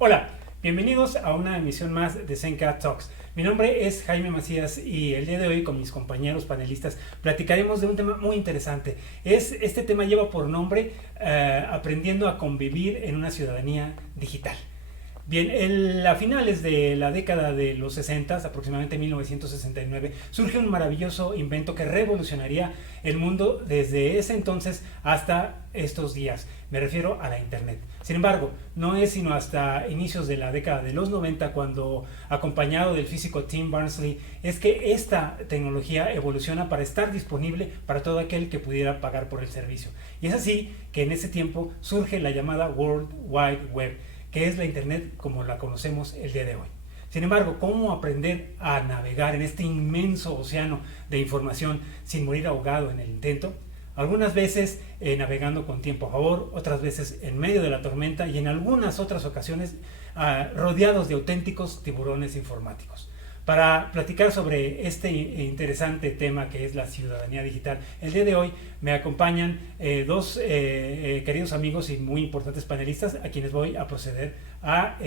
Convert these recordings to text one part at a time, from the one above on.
Hola, bienvenidos a una emisión más de Zenka Talks. Mi nombre es Jaime Macías y el día de hoy con mis compañeros panelistas platicaremos de un tema muy interesante. Este tema lleva por nombre Aprendiendo a convivir en una ciudadanía digital. Bien, a finales de la década de los 60, aproximadamente 1969, surge un maravilloso invento que revolucionaría el mundo desde ese entonces hasta estos días. Me refiero a la Internet. Sin embargo, no es sino hasta inicios de la década de los 90 cuando, acompañado del físico Tim Berners-Lee, es que esta tecnología evoluciona para estar disponible para todo aquel que pudiera pagar por el servicio. Y es así que en ese tiempo surge la llamada World Wide Web, que es la Internet como la conocemos el día de hoy. Sin embargo, ¿cómo aprender a navegar en este inmenso océano de información sin morir ahogado en el intento? Algunas veces navegando con tiempo a favor, otras veces en medio de la tormenta y en algunas otras ocasiones rodeados de auténticos tiburones informáticos. Para platicar sobre este interesante tema que es la ciudadanía digital, el día de hoy me acompañan dos queridos amigos y muy importantes panelistas a quienes voy a proceder a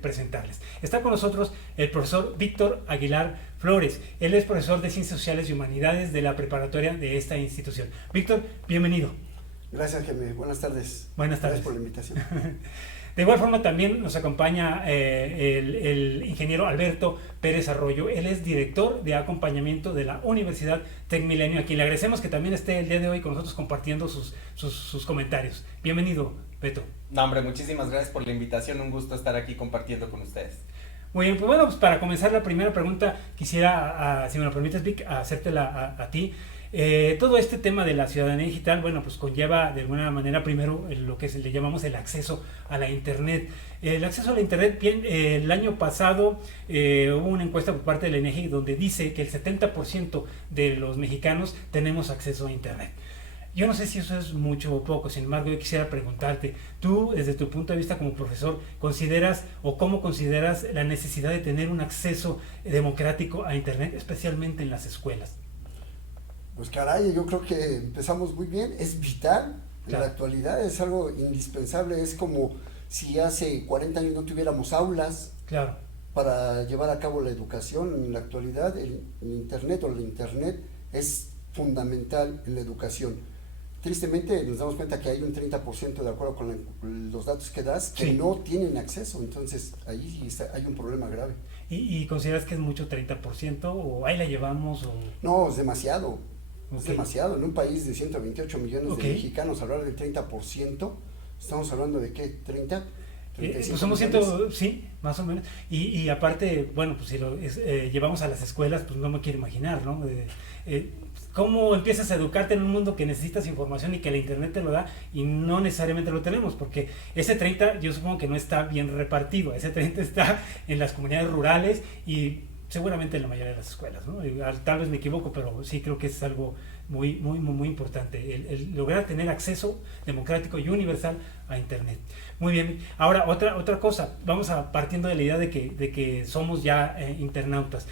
presentarles. Está con nosotros el profesor Víctor Aguilar Flores. Él es profesor de Ciencias Sociales y Humanidades de la preparatoria de esta institución. Víctor, bienvenido. Gracias, Jaime. Buenas tardes. Buenas tardes. Gracias por la invitación. De igual forma también nos acompaña el ingeniero Alberto Pérez Arroyo. Él es director de acompañamiento de la Universidad TecMilenio, a quien le agradecemos que también esté el día de hoy con nosotros compartiendo sus comentarios. Bienvenido, Beto. No, hombre, muchísimas gracias por la invitación. Un gusto estar aquí compartiendo con ustedes. Muy bien, pues bueno, pues para comenzar la primera pregunta quisiera, si me lo permites, Vic, hacértela a ti. Todo este tema de la ciudadanía digital, bueno, pues conlleva de alguna manera primero lo que le llamamos el acceso a la Internet. El acceso a la Internet, bien, el año pasado hubo una encuesta por parte del INEGI donde dice que el 70% de los mexicanos tenemos acceso a Internet. Yo no sé si eso es mucho o poco, sin embargo yo quisiera preguntarte, tú desde tu punto de vista como profesor, ¿consideras o cómo consideras la necesidad de tener un acceso democrático a Internet, especialmente en las escuelas? Pues caray, yo creo que empezamos muy bien, es vital, en Claro. la actualidad es algo indispensable, es como si hace 40 años no tuviéramos aulas Claro. para llevar a cabo la educación. En la actualidad el Internet o la Internet es fundamental en la educación. Tristemente nos damos cuenta que hay un 30% de acuerdo con los datos que das que Sí. no tienen acceso, entonces ahí hay un problema grave. ¿Y consideras que es mucho 30% o ahí la llevamos? No, es demasiado. Es Ok. demasiado. En un país de 128 millones Ok. de mexicanos, hablar del 30%, estamos hablando de ¿qué? ¿30? Pues somos sí, más o menos. Y aparte, bueno, pues si llevamos a las escuelas, pues no me quiero imaginar, ¿no? ¿Cómo empiezas a educarte en un mundo que necesitas información y que la Internet te lo da y no necesariamente lo tenemos? Porque ese 30 yo supongo que no está bien repartido, ese 30 está en las comunidades rurales y seguramente en la mayoría de las escuelas, ¿no? Tal vez me equivoco, pero sí creo que es algo muy, muy, muy, muy importante, el lograr tener acceso democrático y universal a Internet. Muy bien, ahora otra cosa, vamos partiendo de la idea de que somos ya internautas.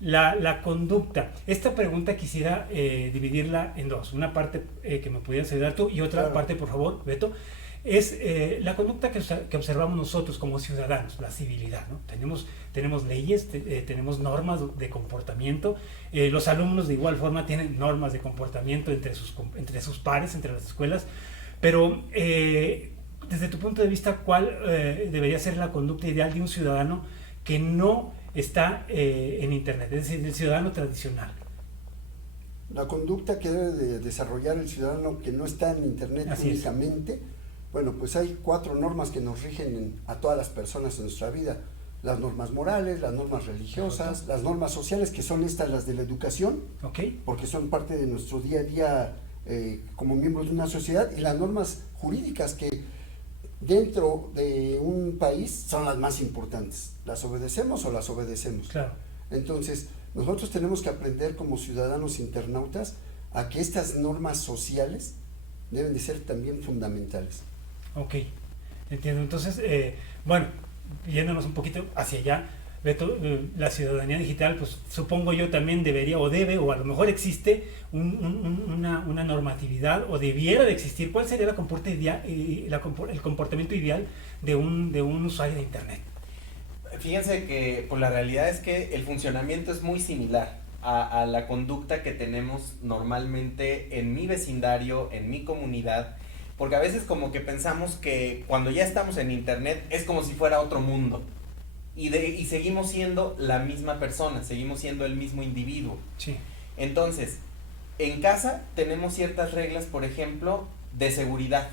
La conducta, esta pregunta quisiera dividirla en dos, una parte que me pudieras ayudar tú y otra Claro. parte, por favor, Beto, es la conducta que observamos nosotros como ciudadanos, la civilidad, ¿no? Tenemos leyes, tenemos normas de comportamiento, los alumnos de igual forma tienen normas de comportamiento entre sus pares, entre las escuelas, pero desde tu punto de vista, ¿cuál debería ser la conducta ideal de un ciudadano que no está en Internet, es decir, el ciudadano tradicional? La conducta que debe de desarrollar el ciudadano que no está en Internet Así es. únicamente, bueno, pues hay 4 normas que nos rigen a todas las personas en nuestra vida. Las normas morales, las normas religiosas, las normas sociales, que son las de la educación, ¿Ok? porque son parte de nuestro día a día como miembros de una sociedad, y las normas jurídicas que dentro de un país son las más importantes. ¿Las obedecemos o las obedecemos? Claro. Entonces, nosotros tenemos que aprender como ciudadanos internautas a que estas normas sociales deben de ser también fundamentales. Ok, entiendo. Entonces, bueno, yéndonos un poquito hacia allá, Beto, la ciudadanía digital, pues supongo yo también debería o debe, o a lo mejor existe una normatividad, o debiera de existir. ¿Cuál sería el comportamiento ideal de un usuario de Internet? Fíjense que pues la realidad es que el funcionamiento es muy similar a la conducta que tenemos normalmente en mi vecindario, en mi comunidad, porque a veces como que pensamos que cuando ya estamos en Internet es como si fuera otro mundo. Y seguimos siendo la misma persona, seguimos siendo el mismo individuo. Sí. Entonces, en casa tenemos ciertas reglas, por ejemplo, de seguridad.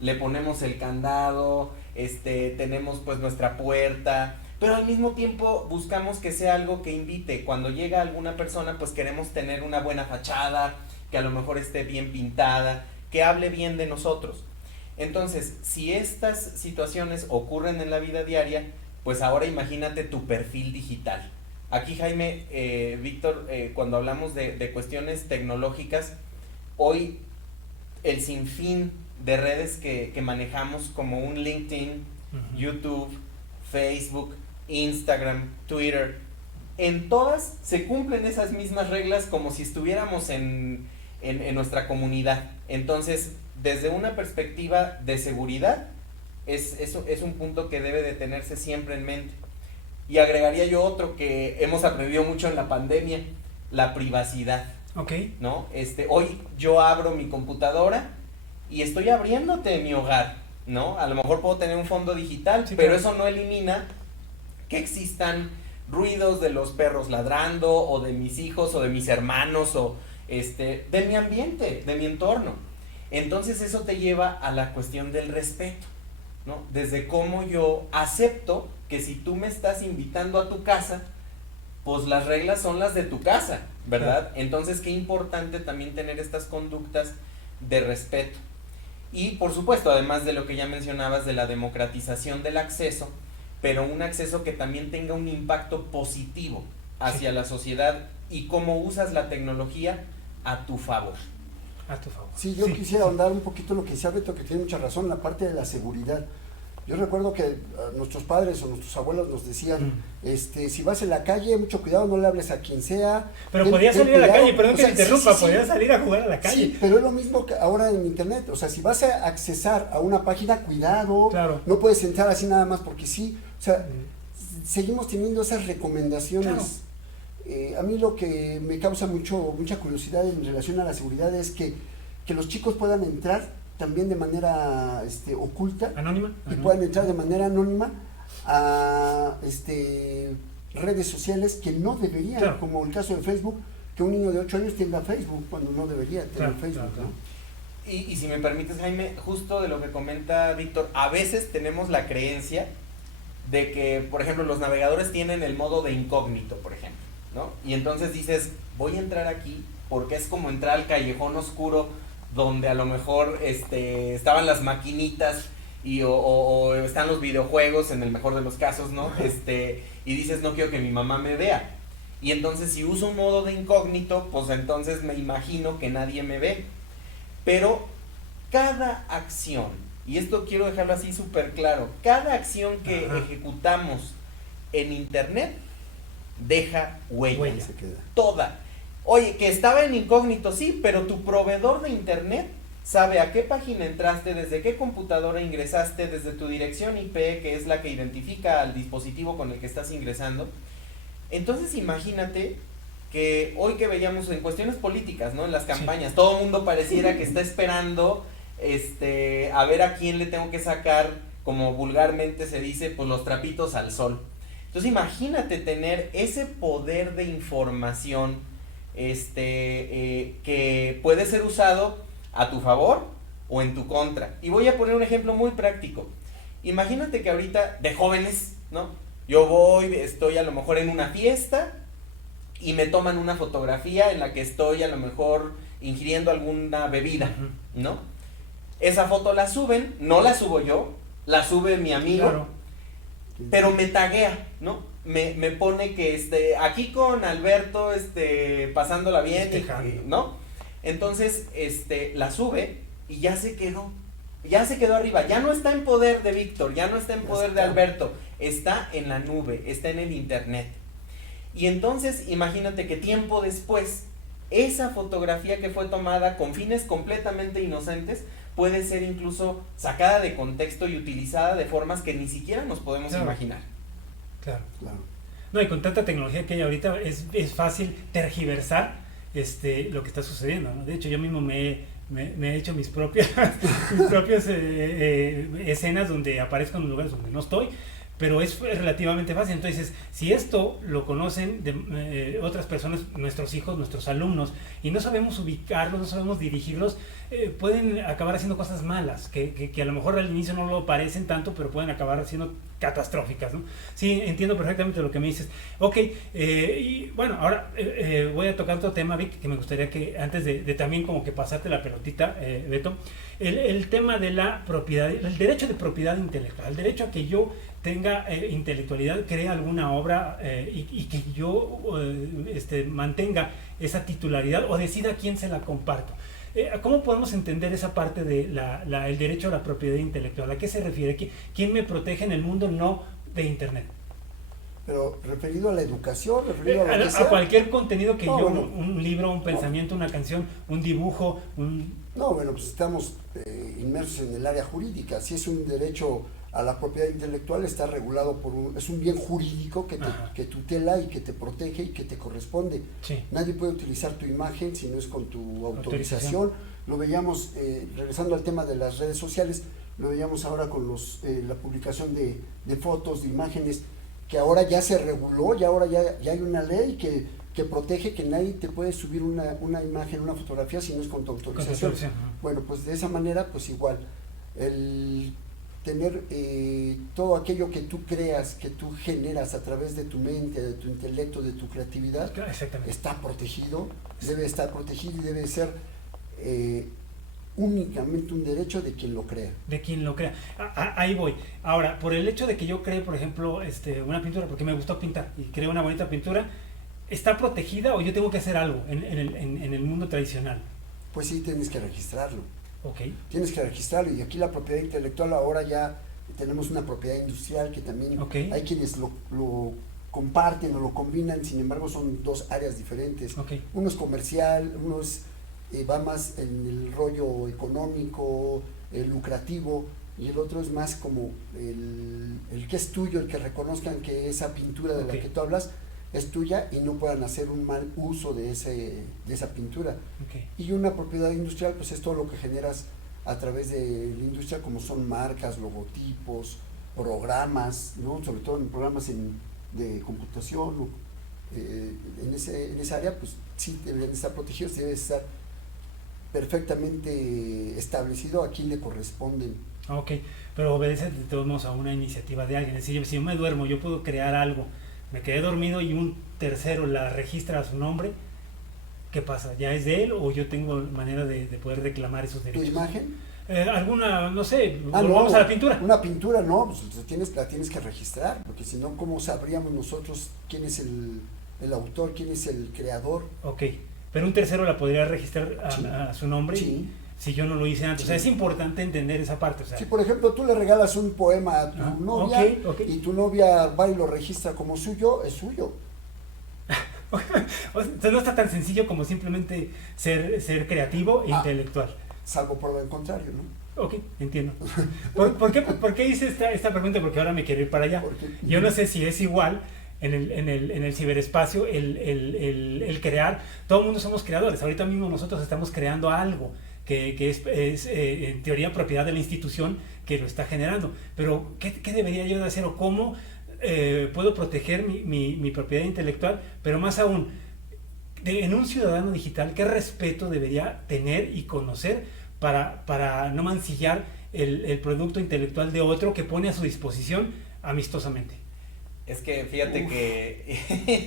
Le ponemos el candado, tenemos pues nuestra puerta, pero al mismo tiempo buscamos que sea algo que invite. Cuando llega alguna persona, pues queremos tener una buena fachada, que a lo mejor esté bien pintada, que hable bien de nosotros. Entonces, si estas situaciones ocurren en la vida diaria, pues ahora imagínate tu perfil digital. Aquí, Jaime, Víctor, cuando hablamos de cuestiones tecnológicas, hoy el sinfín de redes que manejamos como un LinkedIn, YouTube, Facebook, Instagram, Twitter, en todas se cumplen esas mismas reglas como si estuviéramos en nuestra comunidad. Entonces, desde una perspectiva de seguridad, es un punto que debe de tenerse siempre en mente. Y agregaría yo otro que hemos aprendido mucho en la pandemia, la privacidad. Okay. ¿No? Hoy yo abro mi computadora y estoy abriéndote mi hogar, ¿no? A lo mejor puedo tener un fondo digital, sí, pero eso no elimina que existan ruidos de los perros ladrando, o de mis hijos, o de mis hermanos, o de mi ambiente, de mi entorno. Entonces eso te lleva a la cuestión del respeto, ¿no? Desde cómo yo acepto que si tú me estás invitando a tu casa, pues las reglas son las de tu casa, ¿verdad? Entonces qué importante también tener estas conductas de respeto. Y por supuesto, además de lo que ya mencionabas de la democratización del acceso, pero un acceso que también tenga un impacto positivo hacia la sociedad, y cómo usas la tecnología a tu favor. A tu favor. Sí, yo quisiera ahondar un poquito lo que decía Beto, que tiene mucha razón, la parte de la seguridad. Yo recuerdo que nuestros padres o nuestros abuelos nos decían, si vas en la calle, mucho cuidado, no le hables a quien sea. Pero podías salir a la calle, perdón que te interrumpa, podías salir a jugar a la calle. Sí, pero es lo mismo que ahora en internet. O sea, si vas a accesar a una página, cuidado, claro, no puedes entrar así nada más porque sí. O sea, seguimos teniendo esas recomendaciones. Claro. A mí lo que me causa mucha curiosidad en relación a la seguridad es que los chicos puedan entrar también de manera oculta, anónima, y puedan entrar de manera anónima a redes sociales que no deberían, claro, como el caso de Facebook, que un niño de 8 años tenga Facebook cuando no debería tener, claro, Facebook, claro, ¿no? Y si me permites, Jaime, justo de lo que comenta Víctor, a veces tenemos la creencia de que, por ejemplo, los navegadores tienen el modo de incógnito, por ejemplo, ¿no? Y entonces dices, voy a entrar aquí porque es como entrar al callejón oscuro donde a lo mejor estaban las maquinitas o están los videojuegos, en el mejor de los casos, ¿no? Y dices, no quiero que mi mamá me vea. Y entonces si uso un modo de incógnito, pues entonces me imagino que nadie me ve. Pero cada acción, y esto quiero dejarlo así súper claro, cada acción que ejecutamos en internet deja huella. Se queda. Toda. Oye, que estaba en incógnito, sí, pero tu proveedor de internet sabe a qué página entraste, desde qué computadora ingresaste, desde tu dirección IP, que es la que identifica al dispositivo con el que estás ingresando. Entonces imagínate que hoy que veíamos en cuestiones políticas, ¿no? En las campañas, todo el mundo pareciera que está esperando a ver a quién le tengo que sacar, como vulgarmente se dice, pues los trapitos al sol. Entonces imagínate tener ese poder de información que puede ser usado a tu favor o en tu contra. Y voy a poner un ejemplo muy práctico. Imagínate que ahorita de jóvenes, ¿no? Yo estoy a lo mejor en una fiesta y me toman una fotografía en la que estoy a lo mejor ingiriendo alguna bebida, ¿no? Esa foto la suben, no la subo yo, la sube mi amigo, claro, pero me taguea, ¿no? Me pone que aquí con Alberto pasándola bien, ¿no? Entonces la sube y ya se quedó. ya se quedó arriba, ya no está en poder de Víctor, ya no está en poder de Alberto, está en la nube, está en el internet. Y entonces imagínate que tiempo después, esa fotografía que fue tomada con fines completamente inocentes puede ser incluso sacada de contexto y utilizada de formas que ni siquiera nos podemos imaginar. Claro. Claro. No, y con tanta tecnología que hay ahorita es fácil tergiversar lo que está sucediendo, ¿no? De hecho, yo mismo me he hecho mis propias escenas donde aparezco en lugares donde no estoy, pero es relativamente fácil. Entonces, si esto lo conocen de otras personas, nuestros hijos, nuestros alumnos, y no sabemos ubicarlos, no sabemos dirigirlos, pueden acabar haciendo cosas malas, que a lo mejor al inicio no lo parecen tanto, pero pueden acabar siendo catastróficas, ¿no? Sí, entiendo perfectamente lo que me dices. Ok, y bueno, ahora voy a tocar otro tema, Vic, que me gustaría que antes de también como que pasarte la pelotita, Beto, el tema de la propiedad, el derecho de propiedad intelectual, el derecho a que yo tenga intelectualidad, cree alguna obra y que yo mantenga esa titularidad o decida a quién se la comparto. ¿Cómo podemos entender esa parte de el derecho a la propiedad intelectual? ¿A qué se refiere? ¿Quién me protege en el mundo no de Internet? Pero referido a la educación, referido a lo que sea. A cualquier contenido que no, yo, bueno, un libro, un pensamiento, una canción, un dibujo, No, bueno, pues estamos inmersos en el área jurídica. Si es un derecho a la propiedad intelectual, está regulado es un bien jurídico que tutela y que te protege y que te corresponde. Sí. Nadie puede utilizar tu imagen si no es con tu autorización. Lo veíamos, regresando al tema de las redes sociales, lo veíamos ahora con la publicación de fotos, de imágenes, que ahora ya se reguló, y ahora ya hay una ley que protege que nadie te puede subir una imagen, una fotografía si no es con tu autorización. Bueno, pues de esa manera, pues igual, el tener todo aquello que tú creas, que tú generas a través de tu mente, de tu intelecto, de tu creatividad, está protegido, debe estar protegido y debe ser únicamente un derecho de quien lo crea. De quien lo crea. Ahí voy. Ahora, por el hecho de que yo cree, por ejemplo, una pintura, porque me gustó pintar y creo una bonita pintura, ¿está protegida o yo tengo que hacer algo en el mundo tradicional? Pues sí, tienes que registrarlo. Okay. Tienes que registrarlo, y aquí la propiedad intelectual, ahora ya tenemos una propiedad industrial que también hay quienes lo comparten o lo combinan, sin embargo son dos áreas diferentes. Uno es comercial, uno va más en el rollo económico, lucrativo, y el otro es más como el que es tuyo, el que reconozcan que esa pintura de la que tú hablas es tuya y no puedan hacer un mal uso de esa pintura. Y una propiedad industrial, pues es todo lo que generas a través de la industria, como son marcas, logotipos, programas, ¿no? Sobre todo en programas de computación, en esa área, pues sí deben estar protegidos, debe estar perfectamente establecido a quién le corresponden. Ok, pero obedece de todos modos a una iniciativa de alguien. Es decir, si yo me duermo, yo puedo crear algo, me quedé dormido y un tercero la registra a su nombre, ¿qué pasa? ¿Ya es de él o yo tengo manera de poder reclamar esos derechos? ¿Tu imagen? Alguna, no sé, volvamos a la pintura. Una pintura no, pues la tienes que registrar, porque si no, ¿cómo sabríamos nosotros quién es el autor, quién es el creador? Ok, pero un tercero la podría registrar a su nombre. Sí. Si yo no lo hice antes. Sí. O sea, es importante entender esa parte. O sea, si por ejemplo tú le regalas un poema a tu novia y tu novia va y lo registra como suyo, es suyo. O sea, no está tan sencillo como simplemente ser creativo e intelectual. Salvo por lo contrario, ¿no? Ok, entiendo. ¿Por qué hice esta pregunta? Porque ahora me quiero ir para allá. Yo no sé si es igual en el ciberespacio el crear. Todo el mundo somos creadores. Ahorita mismo nosotros estamos creando algo que es en teoría propiedad de la institución que lo está generando. Pero, ¿qué debería yo de hacer o cómo puedo proteger mi propiedad intelectual? Pero más aún, en un ciudadano digital, ¿qué respeto debería tener y conocer para no mancillar el producto intelectual de otro que pone a su disposición amistosamente? Es que fíjate que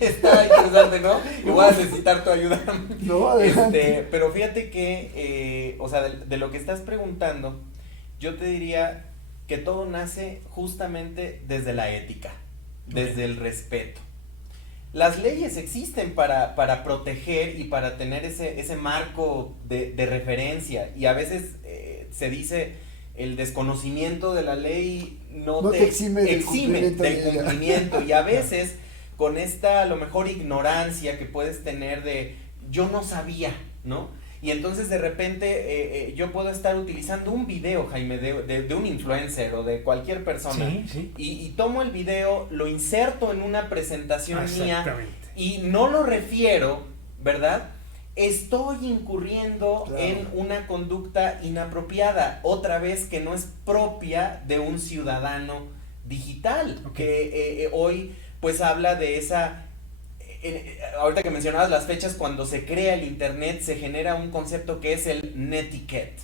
está interesante, ¿no? Y voy a necesitar tu ayuda. No, pero fíjate que, o sea, de lo que estás preguntando, yo te diría que todo nace justamente desde la ética, desde el respeto. Las leyes existen para proteger y para tener ese marco de referencia, y a veces se dice el desconocimiento de la ley no te exime del cumplimiento. Y a veces con esta a lo mejor ignorancia que puedes tener de yo no sabía, ¿no? Y entonces de repente yo puedo estar utilizando un video, Jaime, de un influencer o de cualquier persona, y tomo el video, lo inserto en una presentación mía y no lo refiero, ¿verdad? Estoy incurriendo en una conducta inapropiada, otra vez que no es propia de un ciudadano digital, que hoy pues habla de esa... ahorita que mencionabas las fechas, cuando se crea el internet se genera un concepto que es el netiquette,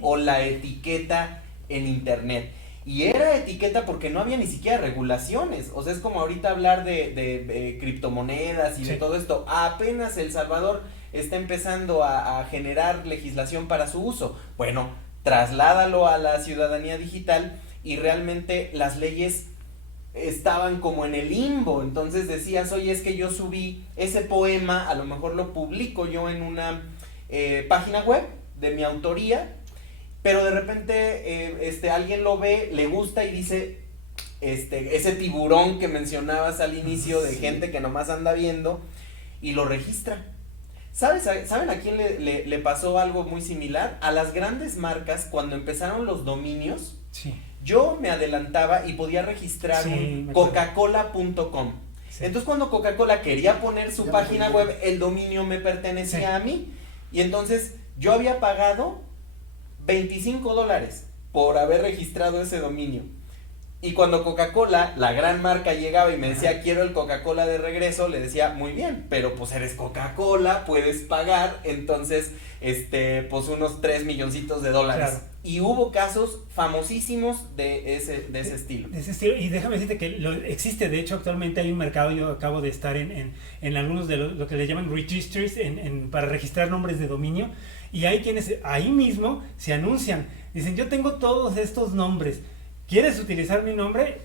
o la etiqueta en internet, y era etiqueta porque no había ni siquiera regulaciones, o sea, es como ahorita hablar de criptomonedas y de todo esto. Apenas El Salvador está empezando a generar legislación para su uso. Bueno, trasládalo a la ciudadanía digital y realmente las leyes estaban como en el limbo. Entonces decías, oye, es que yo subí ese poema, a lo mejor lo publico yo en una página web de mi autoría, pero de repente alguien lo ve, le gusta y dice, ese tiburón que mencionabas al inicio de gente que nomás anda viendo, y lo registra. ¿Saben a quién le pasó algo muy similar? A las grandes marcas, cuando empezaron los dominios, yo me adelantaba y podía registrar un coca-cola.com. Entonces cuando Coca-Cola quería poner su página web, el dominio me pertenecía a mí. Y entonces yo había pagado $25 por haber registrado ese dominio. Y cuando Coca-Cola, la gran marca, llegaba y me decía, quiero el Coca-Cola de regreso, le decía, muy bien, pero pues eres Coca-Cola, puedes pagar, entonces, pues unos $3 milloncitos. Claro. Y hubo casos famosísimos de ese estilo. De ese estilo, y déjame decirte que existe, de hecho, actualmente hay un mercado, yo acabo de estar en algunos de lo que le llaman registries, para registrar nombres de dominio, y hay quienes ahí mismo se anuncian, dicen, yo tengo todos estos nombres, ¿quieres utilizar mi nombre?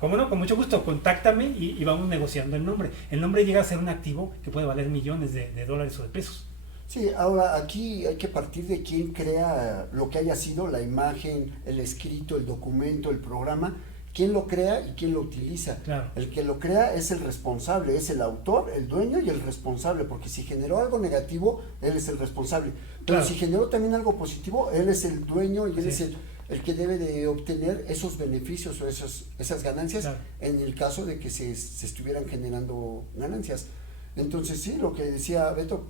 ¿Cómo no? Con mucho gusto, contáctame y vamos negociando el nombre. El nombre llega a ser un activo que puede valer millones de dólares o de pesos. Sí, ahora aquí hay que partir de quién crea lo que haya sido la imagen, el escrito, el documento, el programa, quién lo crea y quién lo utiliza. Claro. El que lo crea es el responsable, es el autor, el dueño y el responsable, porque si generó algo negativo, él es el responsable. Pero si generó también algo positivo, él es el dueño y él es el que debe de obtener esos beneficios o esas ganancias, en el caso de que se estuvieran generando ganancias. Entonces sí, lo que decía Beto,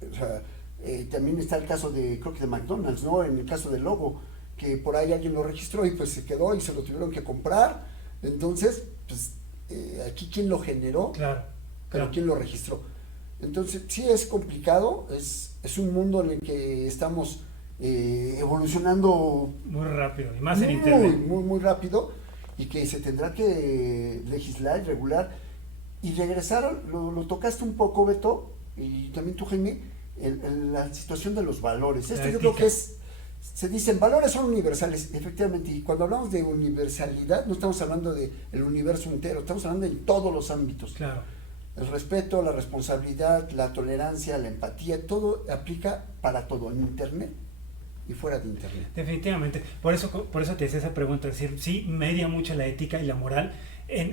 o sea, también está el caso creo que de McDonald's, ¿no? En el caso del logo, que por ahí alguien lo registró y pues se quedó y se lo tuvieron que comprar. Entonces, pues aquí quién lo generó, pero quién lo registró. Entonces sí es complicado, es un mundo en el que estamos evolucionando muy rápido, y más en internet. Muy rápido, y que se tendrá que legislar y regular y regresar, lo tocaste un poco, Beto, y también tú, Jaime, la situación de los valores. Esto yo creo que se dicen, valores son universales, efectivamente, y cuando hablamos de universalidad no estamos hablando del universo entero, estamos hablando en todos los ámbitos. Claro. El respeto, la responsabilidad, la tolerancia, la empatía, todo aplica para todo, en internet y fuera de internet. Definitivamente, por eso te hice esa pregunta, es decir, sí media mucho la ética y la moral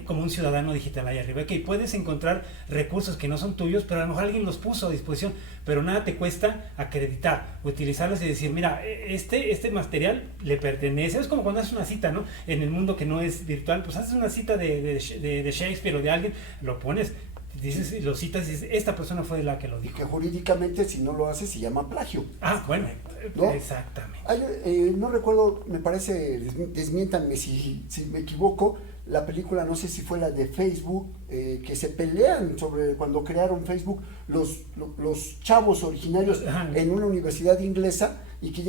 como un ciudadano digital ahí arriba, que puedes encontrar recursos que no son tuyos, pero a lo mejor alguien los puso a disposición, pero nada te cuesta acreditar, utilizarlos y decir, mira, este material le pertenece. Es como cuando haces una cita, ¿no? En el mundo que no es virtual, pues haces una cita de Shakespeare o de alguien, lo pones, dices, lo citas y dices, esta persona fue la que lo dijo. Y que jurídicamente, si no lo hace, se llama plagio. Bueno, ¿no? Exactamente. No recuerdo, me parece, desmiéntanme si me equivoco, la película, no sé si fue la de Facebook, que se pelean sobre cuando crearon Facebook los chavos originarios en una universidad inglesa, y que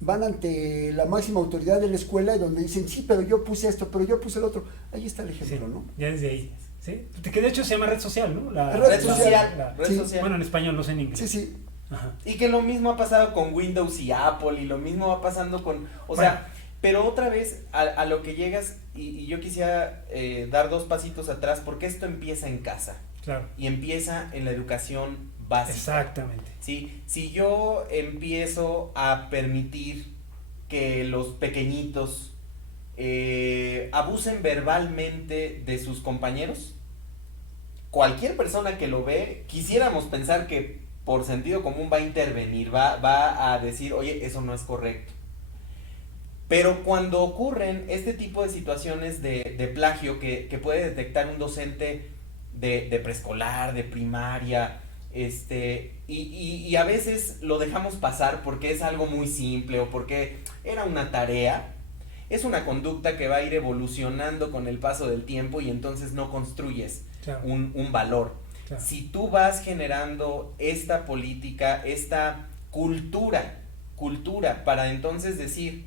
van ante la máxima autoridad de la escuela, y donde dicen, sí, pero yo puse esto, pero yo puse el otro. Ahí está el ejemplo, ¿no? Ya desde ahí. ¿Sí? Que de hecho se llama red social, ¿no? Red social. Bueno, en español, no sé en inglés. Sí. Ajá. Y que lo mismo ha pasado con Windows y Apple, y lo mismo va pasando con, sea, pero otra vez a lo que llegas, y yo quisiera dar 2 pasitos atrás, porque esto empieza en casa. Claro. Y empieza en la educación básica. Exactamente. ¿Sí? Si yo empiezo a permitir que los pequeñitos abusen verbalmente de sus compañeros? Cualquier persona que lo ve, quisiéramos pensar que por sentido común va a intervenir, va a decir, oye, eso no es correcto. Pero cuando ocurren este tipo de situaciones de plagio que puede detectar un docente de preescolar, de primaria, y a veces lo dejamos pasar porque es algo muy simple o porque era una tarea, es una conducta que va a ir evolucionando con el paso del tiempo y entonces no construyes un valor. Claro. Si tú vas generando esta política, esta cultura para entonces decir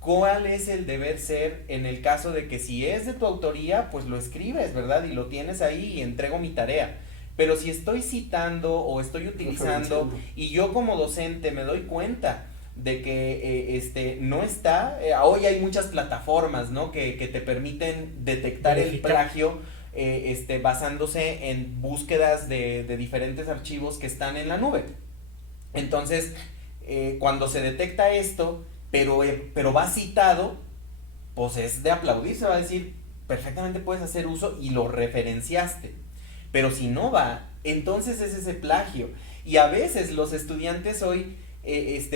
cuál es el deber ser en el caso de que si es de tu autoría, pues lo escribes, ¿verdad? Y lo tienes ahí y entrego mi tarea. Pero si estoy citando o estoy utilizando y yo como docente me doy cuenta de que no está, hoy hay muchas plataformas, ¿no? que te permiten detectar el plagio basándose en búsquedas de diferentes archivos que están en la nube. Entonces, cuando se detecta esto, pero va citado, pues es de aplaudir, se va a decir, perfectamente puedes hacer uso y lo referenciaste. Pero si no va, entonces es ese plagio. Y a veces los estudiantes hoy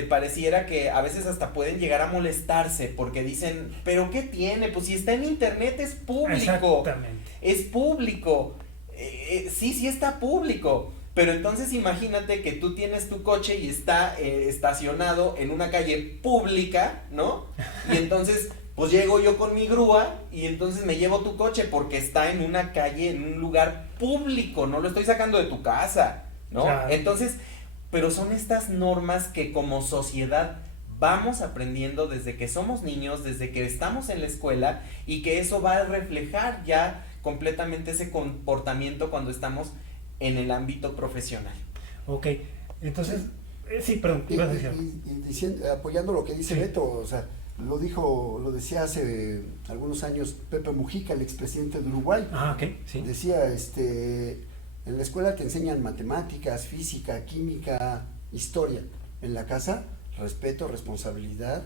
pareciera que a veces hasta pueden llegar a molestarse porque dicen, pero ¿qué tiene? Pues si está en internet es público. Exactamente. Es público. Sí está público. Pero entonces imagínate que tú tienes tu coche y está estacionado en una calle pública, ¿no? Y entonces pues llego yo con mi grúa y entonces me llevo tu coche porque está en una calle, en un lugar público, no lo estoy sacando de tu casa, ¿no? Claro. Entonces, pero son estas normas que como sociedad vamos aprendiendo desde que somos niños, desde que estamos en la escuela y que eso va a reflejar ya completamente ese comportamiento cuando estamos en el ámbito profesional. Ok, entonces, sí, perdón, ibas a decir. Apoyando lo que dice Beto, o sea, lo decía hace algunos años Pepe Mujica, el expresidente de Uruguay. Okay, sí. Decía, en la escuela te enseñan matemáticas, física, química, historia. En la casa, respeto, responsabilidad,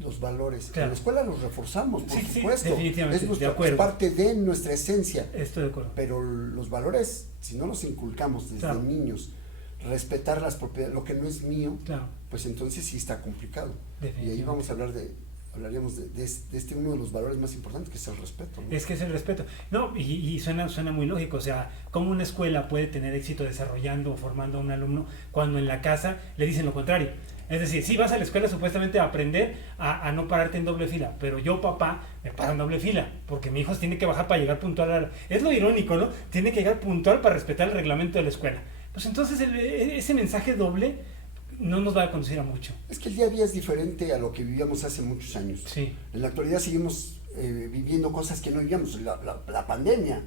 los valores. Claro. En la escuela los reforzamos, por supuesto. Definitivamente, es parte de nuestra esencia. Estoy de acuerdo. Pero los valores, si no los inculcamos desde niños, respetar las propiedades, lo que no es mío, pues entonces sí está complicado. Y ahí vamos a hablaríamos de uno de los valores más importantes, que es el respeto, ¿no? Es que es el respeto. No, y suena muy lógico, o sea, ¿cómo una escuela puede tener éxito desarrollando o formando a un alumno cuando en la casa le dicen lo contrario? Es decir, sí vas a la escuela supuestamente a aprender a no pararte en doble fila, pero yo, papá, me paro en doble fila, porque mi hijo tiene que bajar para llegar puntual. Es lo irónico, ¿no? Tiene que llegar puntual para respetar el reglamento de la escuela. Pues entonces ese mensaje doble no nos va a conducir a mucho. Es que el día a día es diferente a lo que vivíamos hace muchos años. Sí. En la actualidad seguimos viviendo cosas que no vivíamos, la pandemia.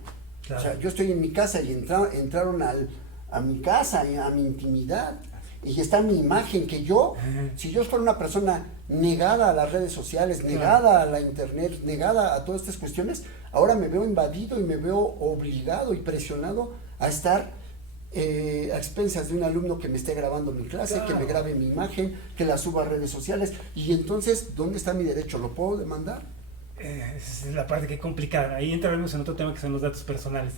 Claro. O sea, yo estoy en mi casa y entraron a mi casa, a mi intimidad, y está mi imagen, que yo, si yo fuera una persona negada a las redes sociales, negada a la internet, negada a todas estas cuestiones, ahora me veo invadido y me veo obligado y presionado a estar a expensas de un alumno que me esté grabando mi clase, que me grabe mi imagen, que la suba a redes sociales, y entonces, ¿dónde está mi derecho? ¿Lo puedo demandar? Esa es la parte que es complicada. Ahí entraremos en otro tema que son los datos personales.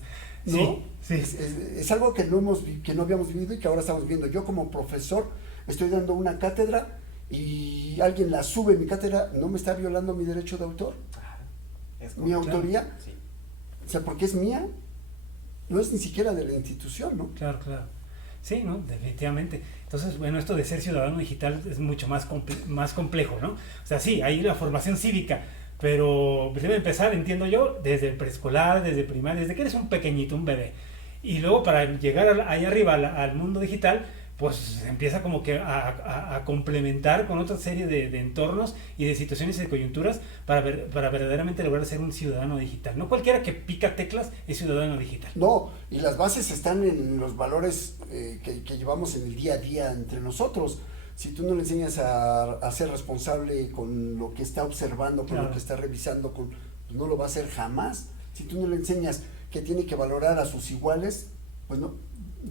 ¿No? Sí. Es algo que no habíamos vivido y que ahora estamos viendo. Yo como profesor estoy dando una cátedra y alguien la sube en mi cátedra, ¿no me está violando mi derecho de autor? ¿Mi autoría? Sí. O sea, porque es mía, no es ni siquiera de la institución, ¿no? Claro. Sí, ¿no? Definitivamente. Entonces, bueno, esto de ser ciudadano digital es mucho más complejo, ¿no? O sea, sí, hay la formación cívica, pero debe empezar, entiendo yo, desde el preescolar, desde primaria, desde que eres un pequeñito, un bebé. Y luego para llegar ahí arriba al mundo digital, pues empieza como que a complementar con otra serie de entornos y de situaciones y de coyunturas para verdaderamente lograr ser un ciudadano digital. No cualquiera que pica teclas es ciudadano digital. No, y las bases están en los valores que llevamos en el día a día entre nosotros. Si tú no le enseñas a ser responsable con lo que está observando, con lo que está revisando, pues no lo va a hacer jamás. Si tú no le enseñas que tiene que valorar a sus iguales, pues no.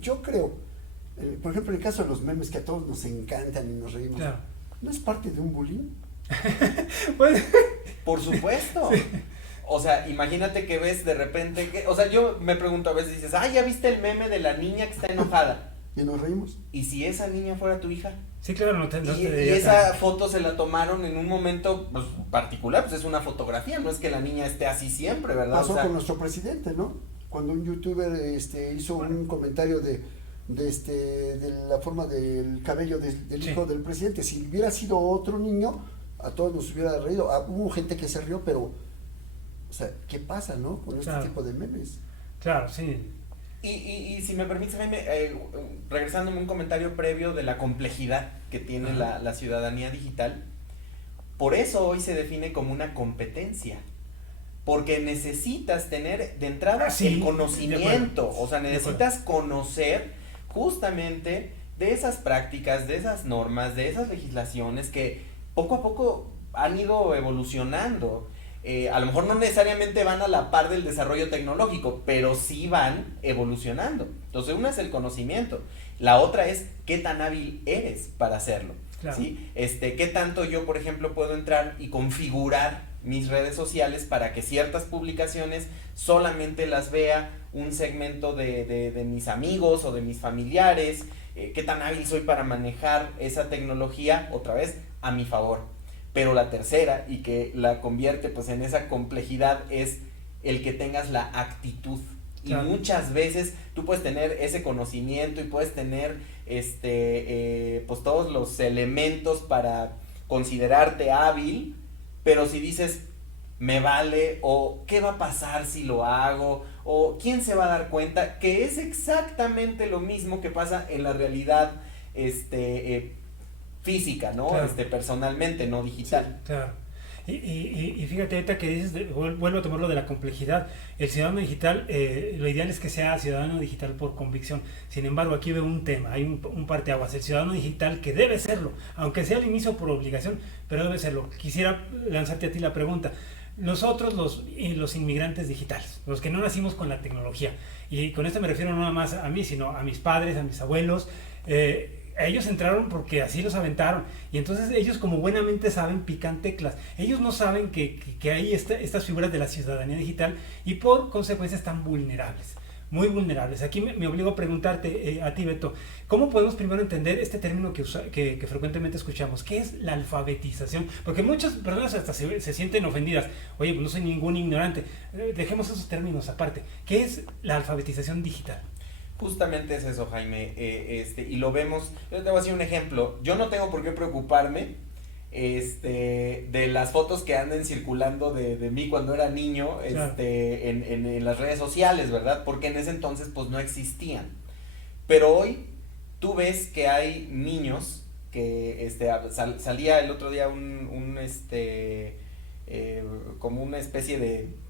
Yo creo, por ejemplo, en el caso de los memes que a todos nos encantan y nos reímos, ¿no es parte de un bullying? Pues, Por supuesto. sí. O sea, imagínate que ves de repente que, o sea, yo me pregunto a veces, dices, ah, ¿ya viste el meme de la niña que está enojada? Y nos reímos. ¿Y si esa niña fuera tu hija? Sí, claro, no Y, te y diría esa tanto. foto se la tomaron en un momento pues, particular, pues es una fotografía, no es que la niña esté así siempre, ¿verdad? Pasó O sea, con nuestro presidente, ¿no? Cuando un youtuber hizo un comentario de la forma del cabello del Sí. hijo del presidente. Si hubiera sido otro niño, a todos nos hubiera reído. Hubo gente que se rió, pero, o sea, ¿qué pasa, no? Con este Claro. tipo de memes. Claro, sí. y si me permites, Jaime, regresándome a un comentario previo de la complejidad que tiene Ajá. la ciudadanía digital, por eso hoy se define como una competencia. Porque necesitas tener de entrada Ah, sí, el de conocimiento, acuerdo. o sea, De acuerdo. necesitas conocer justamente de esas prácticas, de esas normas, de esas legislaciones que poco a poco han ido evolucionando. A lo mejor no necesariamente van a la par del desarrollo tecnológico, pero sí van evolucionando. Entonces, una es el conocimiento, la otra es qué tan hábil eres para hacerlo. Claro. ¿Sí? Qué tanto yo, por ejemplo, puedo entrar y configurar mis redes sociales para que ciertas publicaciones solamente las vea un segmento de mis amigos o de mis familiares, qué tan hábil soy para manejar esa tecnología, otra vez, a mi favor. Pero la tercera, y que la convierte pues en esa complejidad, es el que tengas la actitud. Y Claro. muchas veces tú puedes tener ese conocimiento y puedes tener pues todos los elementos para considerarte hábil, pero si dices me vale, o qué va a pasar si lo hago, o quién se va a dar cuenta, que es exactamente lo mismo que pasa en la realidad física, ¿no? Claro. Personalmente, no digital. Claro. Y fíjate, ahorita que dices, vuelvo a tomar lo de la complejidad. El ciudadano digital, lo ideal es que sea ciudadano digital por convicción. Sin embargo, aquí veo un tema, hay un parteaguas. El ciudadano digital que debe serlo, aunque sea al inicio por obligación, pero debe serlo. Quisiera lanzarte a ti la pregunta. Nosotros, los inmigrantes digitales, los que no nacimos con la tecnología, y con esto me refiero no nada más a mí, sino a mis padres, a mis abuelos, ellos entraron porque así los aventaron, y entonces ellos, como buenamente saben, pican teclas. Ellos no saben que hay estas figuras de la ciudadanía digital, y por consecuencia están vulnerables, muy vulnerables. Aquí me obligo a preguntarte, a ti, Beto, ¿cómo podemos primero entender este término que frecuentemente escuchamos? ¿Qué es la alfabetización? Porque muchas personas hasta se sienten ofendidas. Oye, pues no soy ningún ignorante. Dejemos esos términos aparte. ¿Qué es la alfabetización digital? Justamente es eso, Jaime, y lo vemos, yo te voy a decir un ejemplo, yo no tengo por qué preocuparme de las fotos que anden circulando de mí cuando era niño, Claro. en las redes sociales, ¿verdad? Porque en ese entonces pues no existían. Pero hoy tú ves que hay niños que salía el otro día como una especie de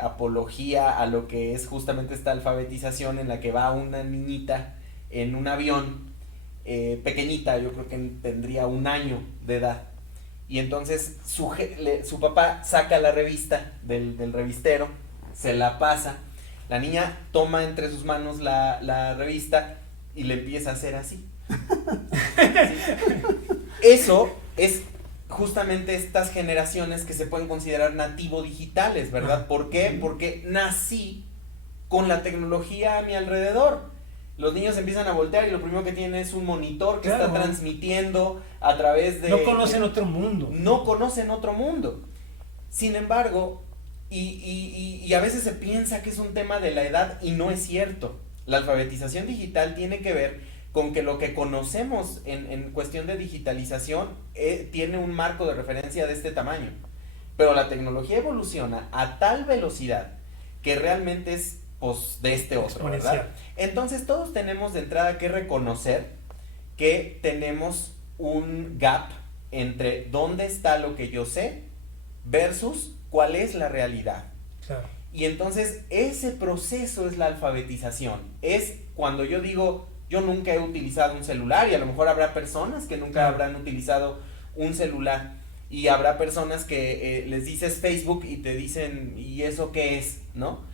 apología a lo que es justamente esta alfabetización en la que va una niñita en un avión, pequeñita, yo creo que tendría 1 año de edad, y entonces su papá saca la revista del revistero, se la pasa, la niña toma entre sus manos la revista y le empieza a hacer así. Eso es justamente estas generaciones que se pueden considerar nativo digitales, ¿verdad? ¿Por qué? Porque nací con la tecnología a mi alrededor. Los niños empiezan a voltear y lo primero que tienen es un monitor que Claro. está transmitiendo a través de... No conocen otro mundo. No conocen otro mundo. Sin embargo, y a veces se piensa que es un tema de la edad y no es cierto. La alfabetización digital tiene que ver con que lo que conocemos en cuestión de digitalización tiene un marco de referencia de este tamaño. Pero la tecnología evoluciona a tal velocidad que realmente es pues, de este otro, Exponencial. ¿verdad? Entonces todos tenemos de entrada que reconocer que tenemos un gap entre dónde está lo que yo sé versus cuál es la realidad. Claro. Y entonces ese proceso es la alfabetización. Es cuando yo digo, yo nunca he utilizado un celular, y a lo mejor habrá personas que nunca Claro. habrán utilizado un celular, y habrá personas que les dices Facebook y te dicen, ¿y eso qué es? ¿No?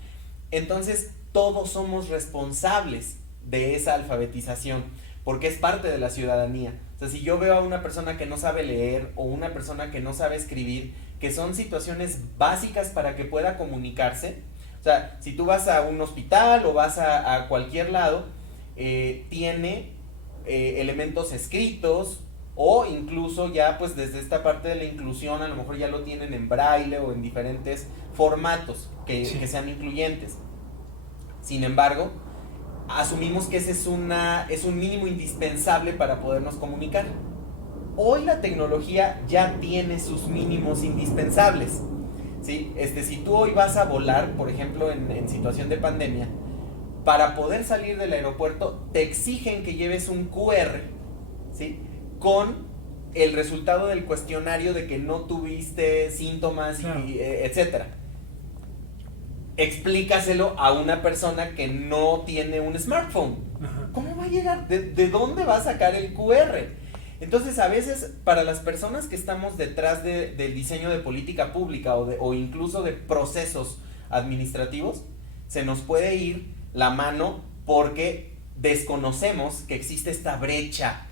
Entonces todos somos responsables de esa alfabetización, porque es parte de la ciudadanía. O sea, si yo veo a una persona que no sabe leer o una persona que no sabe escribir, que son situaciones básicas para que pueda comunicarse, o sea, si tú vas a un hospital o vas a cualquier lado, tiene elementos escritos o incluso ya pues desde esta parte de la inclusión a lo mejor ya lo tienen en braille o en diferentes formatos que sean incluyentes. Sin embargo, asumimos que ese es un mínimo indispensable para podernos comunicar. Hoy la tecnología ya tiene sus mínimos indispensables, ¿sí? Si tú hoy vas a volar, por ejemplo, en situación de pandemia, para poder salir del aeropuerto te exigen que lleves un QR, ¿sí? Con el resultado del cuestionario de que no tuviste síntomas, claro, y etcétera. Explícaselo a una persona que no tiene un smartphone. Ajá. ¿Cómo va a llegar? ¿De dónde va a sacar el QR? Entonces, a veces, para las personas que estamos detrás del diseño de política pública o incluso de procesos administrativos, se nos puede ir la mano porque desconocemos que existe esta brecha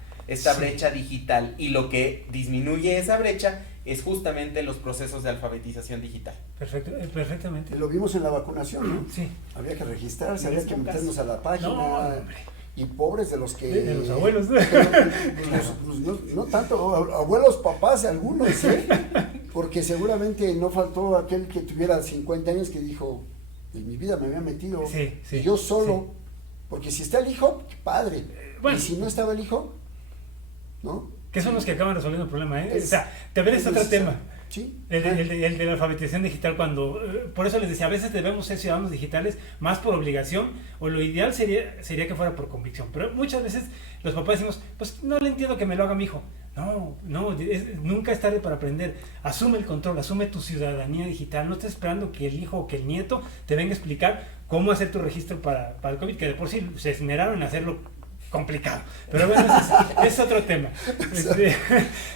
digital, y lo que disminuye esa brecha es justamente los procesos de alfabetización digital. Perfecto, perfectamente. Lo vimos en la vacunación, ¿no? Sí. Había que registrarse, había que meternos a la página. No, hombre. Y pobres de los que... De los abuelos. No tanto, abuelos, papás, algunos, ¿eh? Porque seguramente no faltó aquel que tuviera 50 años que dijo, en mi vida me había metido, Sí, sí, y yo solo, sí. porque si está el hijo, qué padre, bueno. y si no estaba el hijo, ¿no? Que son los que acaban resolviendo el problema, ¿eh? Es- O sea, también es otro tema. Sí. El de la alfabetización digital, cuando por eso les decía, a veces debemos ser ciudadanos digitales más por obligación, o lo ideal sería que fuera por convicción, pero muchas veces los papás decimos, pues no le entiendo que me lo haga mi hijo. No, nunca es tarde para aprender. Asume el control, asume tu ciudadanía digital, no estés esperando que el hijo o que el nieto te venga a explicar cómo hacer tu registro para el COVID, que de por sí se esmeraron en hacerlo complicado, pero bueno, es otro tema.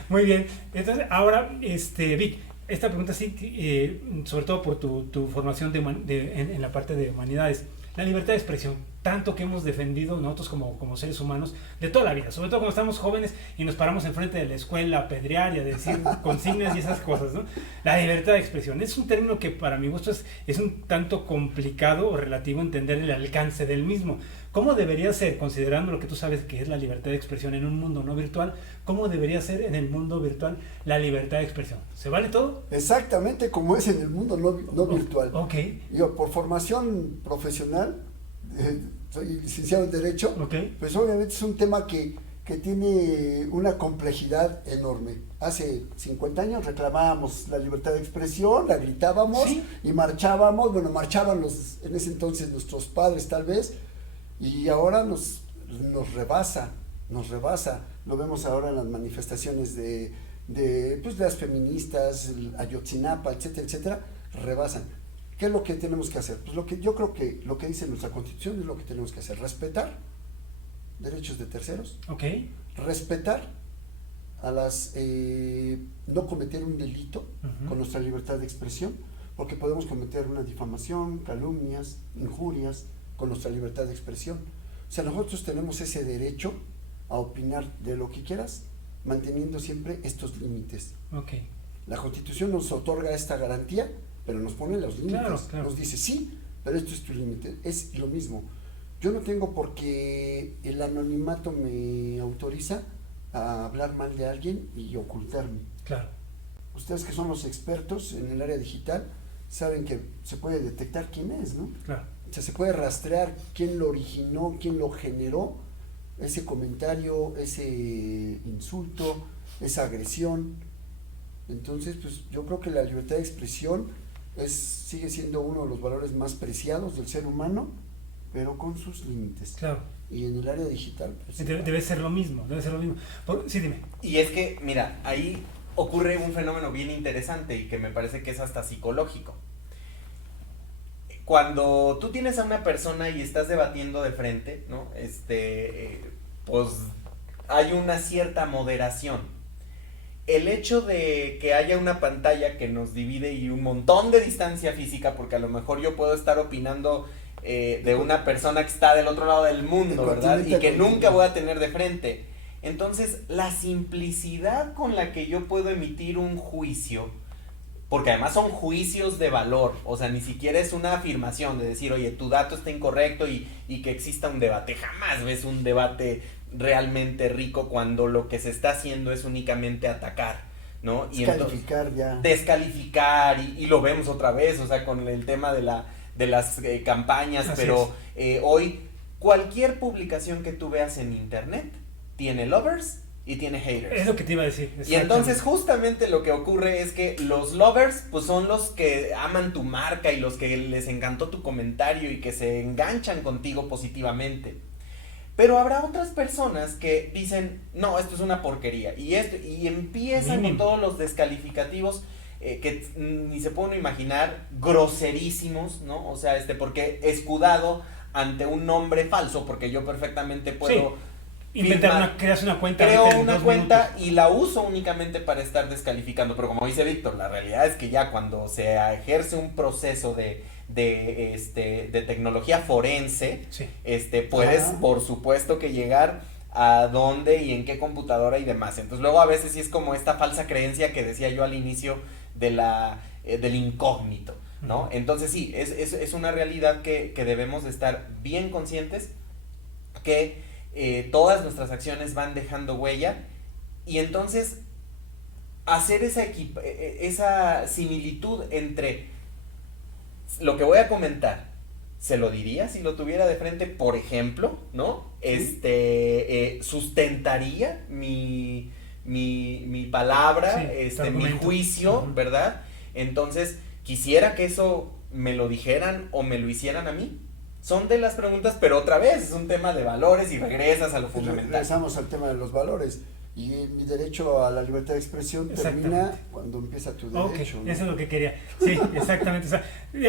Muy bien, entonces ahora, Vic, esta pregunta sí, sobre todo por tu formación en la parte de humanidades, la libertad de expresión, tanto que hemos defendido nosotros como seres humanos de toda la vida, sobre todo cuando estamos jóvenes y nos paramos enfrente de la escuela a apedrear y a decir consignas y esas cosas, ¿no? La libertad de expresión es un término que para mi gusto es un tanto complicado o relativo entender el alcance del mismo. ¿Cómo debería ser, considerando lo que tú sabes que es la libertad de expresión en un mundo no virtual, cómo debería ser en el mundo virtual la libertad de expresión? ¿Se vale todo? Exactamente como es en el mundo no virtual. Ok. Yo, por formación profesional, soy licenciado en Derecho, Okay. pues obviamente es un tema que tiene una complejidad enorme. Hace 50 años reclamábamos la libertad de expresión, la gritábamos, ¿Sí? y marchábamos, bueno, marchaban en ese entonces nuestros padres tal vez, y ahora nos rebasa, lo vemos ahora en las manifestaciones de las feministas, el Ayotzinapa, etcétera, etcétera, rebasan. ¿Qué es lo que tenemos que hacer? Pues yo creo que lo que dice nuestra Constitución es lo que tenemos que hacer: respetar derechos de terceros, Ok. respetar a no cometer un delito Ujú. con nuestra libertad de expresión, porque podemos cometer una difamación, calumnias, injurias con nuestra libertad de expresión. O sea, nosotros tenemos ese derecho a opinar de lo que quieras, manteniendo siempre estos límites. Ok. La Constitución nos otorga esta garantía, pero nos pone los límites. Claro, claro. Nos dice, sí, pero esto es tu límite. Es lo mismo. Yo no tengo por qué el anonimato me autoriza a hablar mal de alguien y ocultarme. Claro. Ustedes que son los expertos en el área digital saben que se puede detectar quién es, ¿no? Claro. O sea, se puede rastrear quién lo originó, quién lo generó, ese comentario, ese insulto, esa agresión. Entonces, pues yo creo que la libertad de expresión sigue siendo uno de los valores más preciados del ser humano, pero con sus límites. Claro. Y en el área digital, pues, Debe ser lo mismo, sí, dime. Y es que, mira, ahí ocurre un fenómeno bien interesante y que me parece que es hasta psicológico. Cuando tú tienes a una persona y estás debatiendo de frente, ¿no? Pues hay una cierta moderación. El hecho de que haya una pantalla que nos divide y un montón de distancia física, porque a lo mejor yo puedo estar opinando de una persona que está del otro lado del mundo, ¿verdad? Y que nunca voy a tener de frente. Entonces, la simplicidad con la que yo puedo emitir un juicio, porque además son juicios de valor, o sea, ni siquiera es una afirmación de decir, oye, tu dato está incorrecto y que exista un debate. Jamás ves un debate realmente rico cuando lo que se está haciendo es únicamente atacar, ¿no? Descalificar ya. Descalificar, y lo vemos otra vez, o sea, con el tema de las campañas, Así pero hoy cualquier publicación que tú veas en internet tiene lovers y tiene haters. Es lo que te iba a decir. Y entonces justamente lo que ocurre es que los lovers pues son los que aman tu marca y los que les encantó tu comentario y que se enganchan contigo positivamente. Pero habrá otras personas que dicen, no, esto es una porquería, y empiezan con todos los descalificativos que ni se pueden imaginar, groserísimos, ¿no? O sea, porque escudado ante un nombre falso, porque yo perfectamente puedo creas una cuenta. Creo una cuenta y la uso únicamente para estar descalificando, pero como dice Víctor, la realidad es que ya cuando se ejerce un proceso de tecnología forense, sí, puedes por supuesto que llegar a dónde y en qué computadora y demás. Entonces luego a veces sí es como esta falsa creencia que decía yo al inicio del incógnito, ¿no? Uh-huh. Entonces sí, es una realidad que debemos de estar bien conscientes que todas nuestras acciones van dejando huella, y entonces hacer esa similitud entre lo que voy a comentar, se lo diría si lo tuviera de frente, por ejemplo, ¿no? Sustentaría mi palabra, sí, mi juicio, uh-huh, ¿verdad? Entonces, quisiera que eso me lo dijeran o me lo hicieran a mí. Son de las preguntas, pero otra vez es un tema de valores y regresas a lo fundamental. Regresamos al tema de los valores. Y mi derecho a la libertad de expresión termina cuando empieza tu derecho. ¿No? Eso es lo que quería. Sí, exactamente. O sea,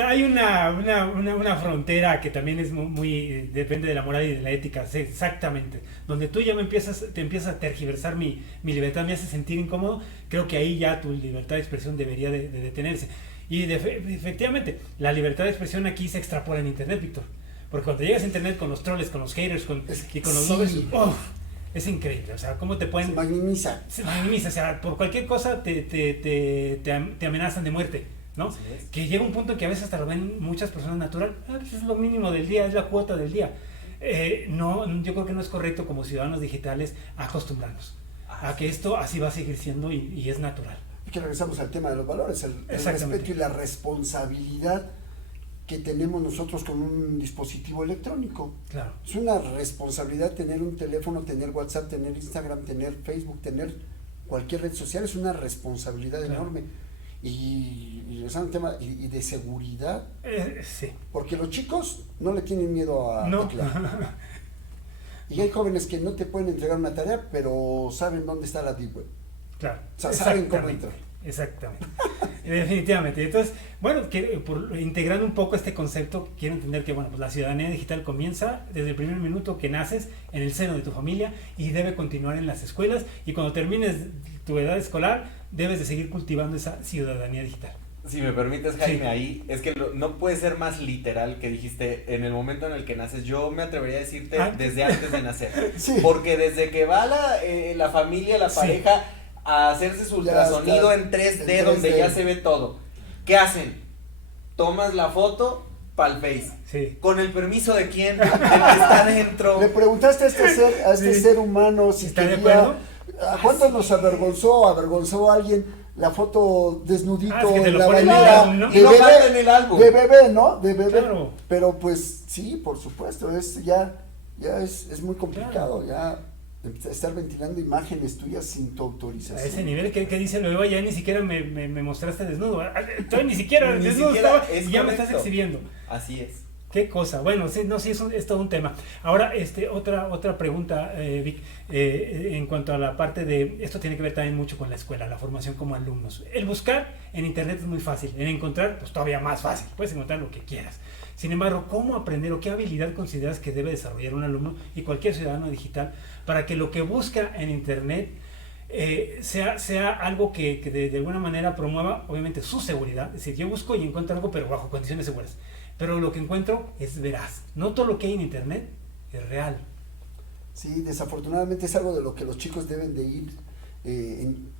hay una frontera que también es muy depende de la moral y de la ética. Sí, exactamente. Donde tú ya te empiezas a tergiversar mi libertad, me hace sentir incómodo. Creo que ahí ya tu libertad de expresión debería de detenerse. Y efectivamente, la libertad de expresión aquí se extrapola en internet, Víctor. Porque cuando llegas a internet con los troles, con los haters y con los lovers, es increíble. O sea, cómo te pueden... Se magnifica. O sea, por cualquier cosa te amenazan de muerte, ¿no? Que llega un punto en que a veces hasta lo ven muchas personas natural. Pues es lo mínimo del día, es la cuota del día. No, yo creo que no es correcto como ciudadanos digitales acostumbrarnos a que esto así va a seguir siendo y es natural. Y que regresamos al tema de los valores, el respeto y la responsabilidad que tenemos nosotros con un dispositivo electrónico. Claro. Es una responsabilidad tener un teléfono, tener WhatsApp, tener Instagram, tener Facebook, tener cualquier red social, es una responsabilidad enorme. Y regresando al tema y de seguridad, sí. Porque los chicos no le tienen miedo a teclar. Y hay jóvenes que no te pueden entregar una tarea, pero saben dónde está la deep web. Claro. O sea, saben cómo entrar. Exactamente. Definitivamente. Entonces, bueno, integrando un poco este concepto, quiero entender que pues la ciudadanía digital comienza desde el primer minuto que naces en el seno de tu familia y debe continuar en las escuelas, y cuando termines tu edad escolar debes de seguir cultivando esa ciudadanía digital. Si me permites, Jaime, ahí es que no puede ser más literal que dijiste en el momento en el que naces. Yo me atrevería a decirte desde antes de nacer. Sí. Porque desde que va la familia, la pareja a hacerse su ultrasonido en 3D, donde ya se ve todo. ¿Qué hacen? Tomas la foto pa'l Face. Sí. ¿Con el permiso de quién? ¿El que está dentro? Le preguntaste a este ser humano si ¿está de quería... acuerdo? ¿A cuántos nos avergonzó a alguien la foto desnudito que en la bañera, ¿no? Y no falta en el álbum. De bebé, ¿no? De bebé. Claro. Pero pues sí, por supuesto, es muy complicado, ya estar ventilando imágenes tuyas sin tu autorización. A ese nivel que dice luego, ya ni siquiera me mostraste desnudo. Todavía ni siquiera desnudo estaba y ya me estás exhibiendo. Así es. Qué cosa. Bueno, sí, es todo un tema. Ahora, otra pregunta, Vic, en cuanto a la parte de, esto tiene que ver también mucho con la escuela, la formación como alumnos. El buscar en internet es muy fácil, el encontrar, pues todavía más fácil, puedes encontrar lo que quieras. Sin embargo, ¿cómo aprender o qué habilidad consideras que debe desarrollar un alumno y cualquier ciudadano digital para que lo que busca en internet sea algo que de alguna manera promueva, obviamente, su seguridad? Es decir, yo busco y encuentro algo, pero bajo condiciones seguras. Pero lo que encuentro es veraz. No todo lo que hay en internet es real. Sí, desafortunadamente es algo de lo que los chicos deben de ir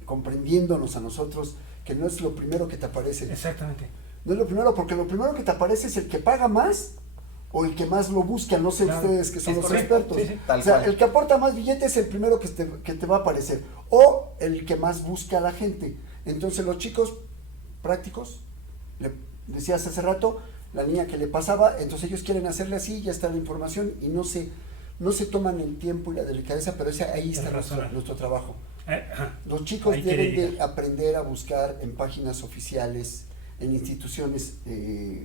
comprendiéndonos a nosotros, que no es lo primero que te aparece. Exactamente. No es lo primero, porque lo primero que te aparece es el que paga más o el que más lo busca, no sé ustedes que son los expertos. Sí, sí. O sea, el que aporta más billetes es el primero que te va a aparecer, o el que más busca a la gente. Entonces los chicos prácticos, le decías hace rato, la niña que le pasaba, entonces ellos quieren hacerle así, ya está la información y no se toman el tiempo y la delicadeza, pero ahí está nuestro trabajo. Los chicos deben de aprender a buscar en páginas oficiales, en instituciones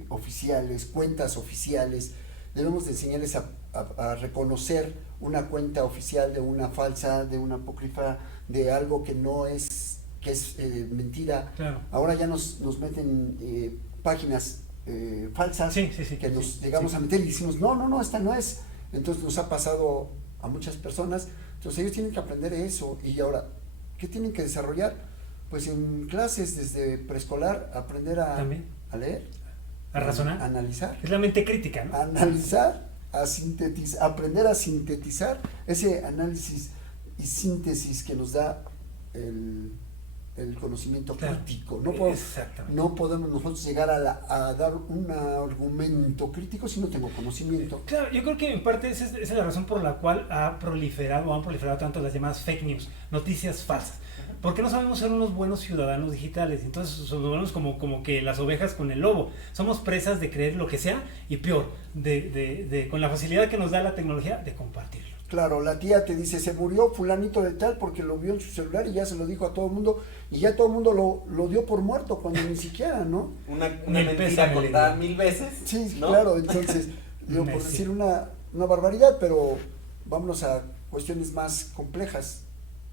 oficiales, cuentas oficiales. Debemos de enseñarles a reconocer una cuenta oficial de una falsa, de una apócrifa, de algo que no es, que es mentira. Claro. Ahora ya nos meten páginas falsas que nos llegamos a meter y decimos, no, esta no es. Entonces nos ha pasado a muchas personas. Entonces ellos tienen que aprender eso. Y ahora, ¿qué tienen que desarrollar? Pues en clases desde preescolar, aprender a leer, a razonar, a analizar. Es la mente crítica, ¿no? Analizar, a sintetizar, aprender a sintetizar ese análisis y síntesis que nos da el conocimiento crítico. No podemos nosotros llegar a dar un argumento crítico si no tengo conocimiento. Claro, yo creo que en parte esa es la razón por la cual han proliferado tanto las llamadas fake news, noticias falsas. Porque no sabemos ser unos buenos ciudadanos digitales. Entonces nos volvemos como que las ovejas con el lobo. Somos presas de creer lo que sea y peor, con la facilidad que nos da la tecnología de compartirlo. Claro, la tía te dice, se murió fulanito de tal porque lo vio en su celular y ya se lo dijo a todo el mundo, y ya todo el mundo lo dio por muerto cuando ni siquiera, ¿no? Una mentira contada 1000 veces. Sí, ¿no? Claro, entonces, digo, por decir una barbaridad, pero vámonos a cuestiones más complejas.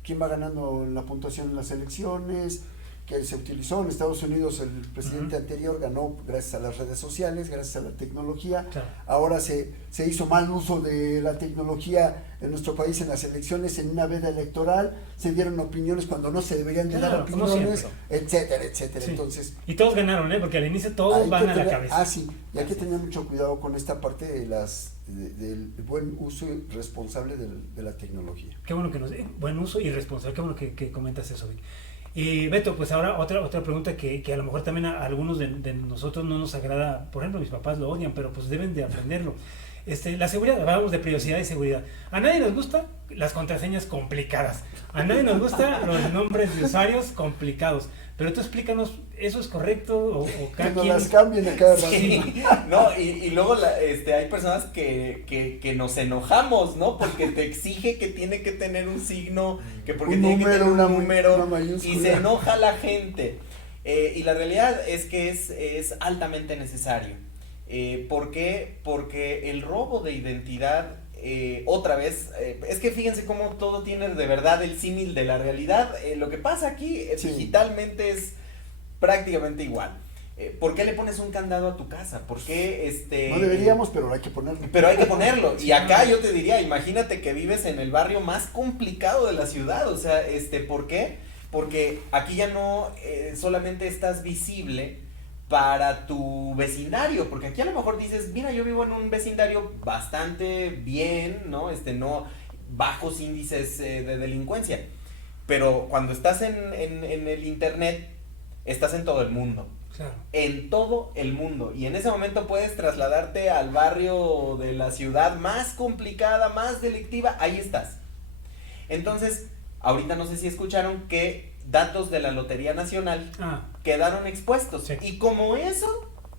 ¿Quién va ganando en la puntuación en las elecciones? Que se utilizó en Estados Unidos, el presidente anterior ganó gracias a las redes sociales, gracias a la tecnología. Claro. Ahora se hizo mal uso de la tecnología en nuestro país en las elecciones, en una veda electoral, se dieron opiniones cuando no se deberían de dar opiniones, etcétera, etcétera. Sí. Entonces, y todos ganaron, porque al inicio todos van a la cabeza. Sí, y hay que tener mucho cuidado con esta parte de del buen uso responsable de la tecnología. Qué bueno que buen uso y responsable, qué bueno que comentas eso, Vic. Y Beto, pues ahora otra pregunta que a lo mejor también a algunos de nosotros no nos agrada. Por ejemplo, mis papás lo odian, pero pues deben de aprenderlo. La seguridad, hablamos de privacidad y seguridad. A nadie nos gusta las contraseñas complicadas. A nadie nos gustan los nombres de usuarios complicados. Pero tú explícanos, ¿eso es correcto? ¿O que nos las cambien a cada rato? Sí, no, y luego hay personas que nos enojamos, ¿no? Porque te exige que tiene que tener un signo, que porque un tiene número, que tener un número, mayúscula. y se enoja la gente. Y la realidad es que es altamente necesario. ¿Por qué? Porque el robo de identidad, otra vez, es que fíjense cómo todo tiene de verdad el símil de la realidad. Lo que pasa aquí digitalmente es prácticamente igual. ¿Por qué le pones un candado a tu casa? ¿Por qué No deberíamos, pero hay que ponerlo. Pero hay que ponerlo. Y acá yo te diría, imagínate que vives en el barrio más complicado de la ciudad. O sea, ¿por qué? Porque aquí ya no solamente estás visible para tu vecindario, porque aquí a lo mejor dices, mira, yo vivo en un vecindario bastante bien, ¿no? No bajos índices de delincuencia, pero cuando estás en el internet, estás en todo el mundo. Claro. En todo el mundo, y en ese momento puedes trasladarte al barrio de la ciudad más complicada, más delictiva, ahí estás. Entonces, ahorita no sé si escucharon que datos de la Lotería Nacional quedaron expuestos. Sí. Y como eso,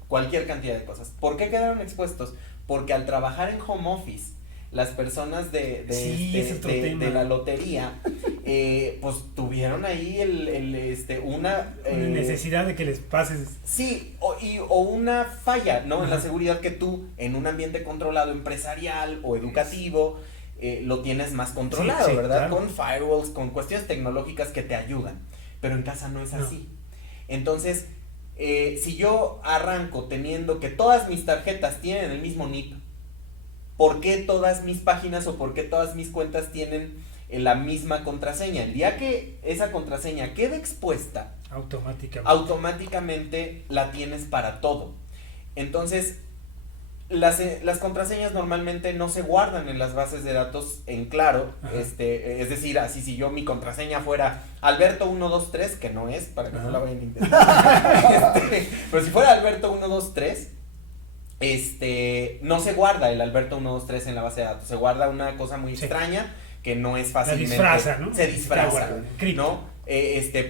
cualquier cantidad de cosas. ¿Por qué quedaron expuestos? Porque al trabajar en home office, las personas de la lotería, pues tuvieron ahí una necesidad de que les pases. Sí, o una falla, ¿no? En la seguridad, que tú, en un ambiente controlado, empresarial o educativo, lo tienes más controlado, sí, ¿verdad? Claro. Con firewalls, con cuestiones tecnológicas que te ayudan. Pero en casa no es así. Entonces, si yo arranco teniendo que todas mis tarjetas tienen el mismo NIP, ¿por qué todas mis páginas o por qué todas mis cuentas tienen la misma contraseña? El día que esa contraseña quede expuesta, automáticamente la tienes para todo. Entonces, las contraseñas normalmente no se guardan en las bases de datos en claro. Es decir, así si yo mi contraseña fuera Alberto123, que no es, para que no la vayan a intentar. Pero si fuera Alberto123, no se guarda el Alberto123 en la base de datos, se guarda una cosa muy extraña que no es fácilmente. Se disfraza, ¿no?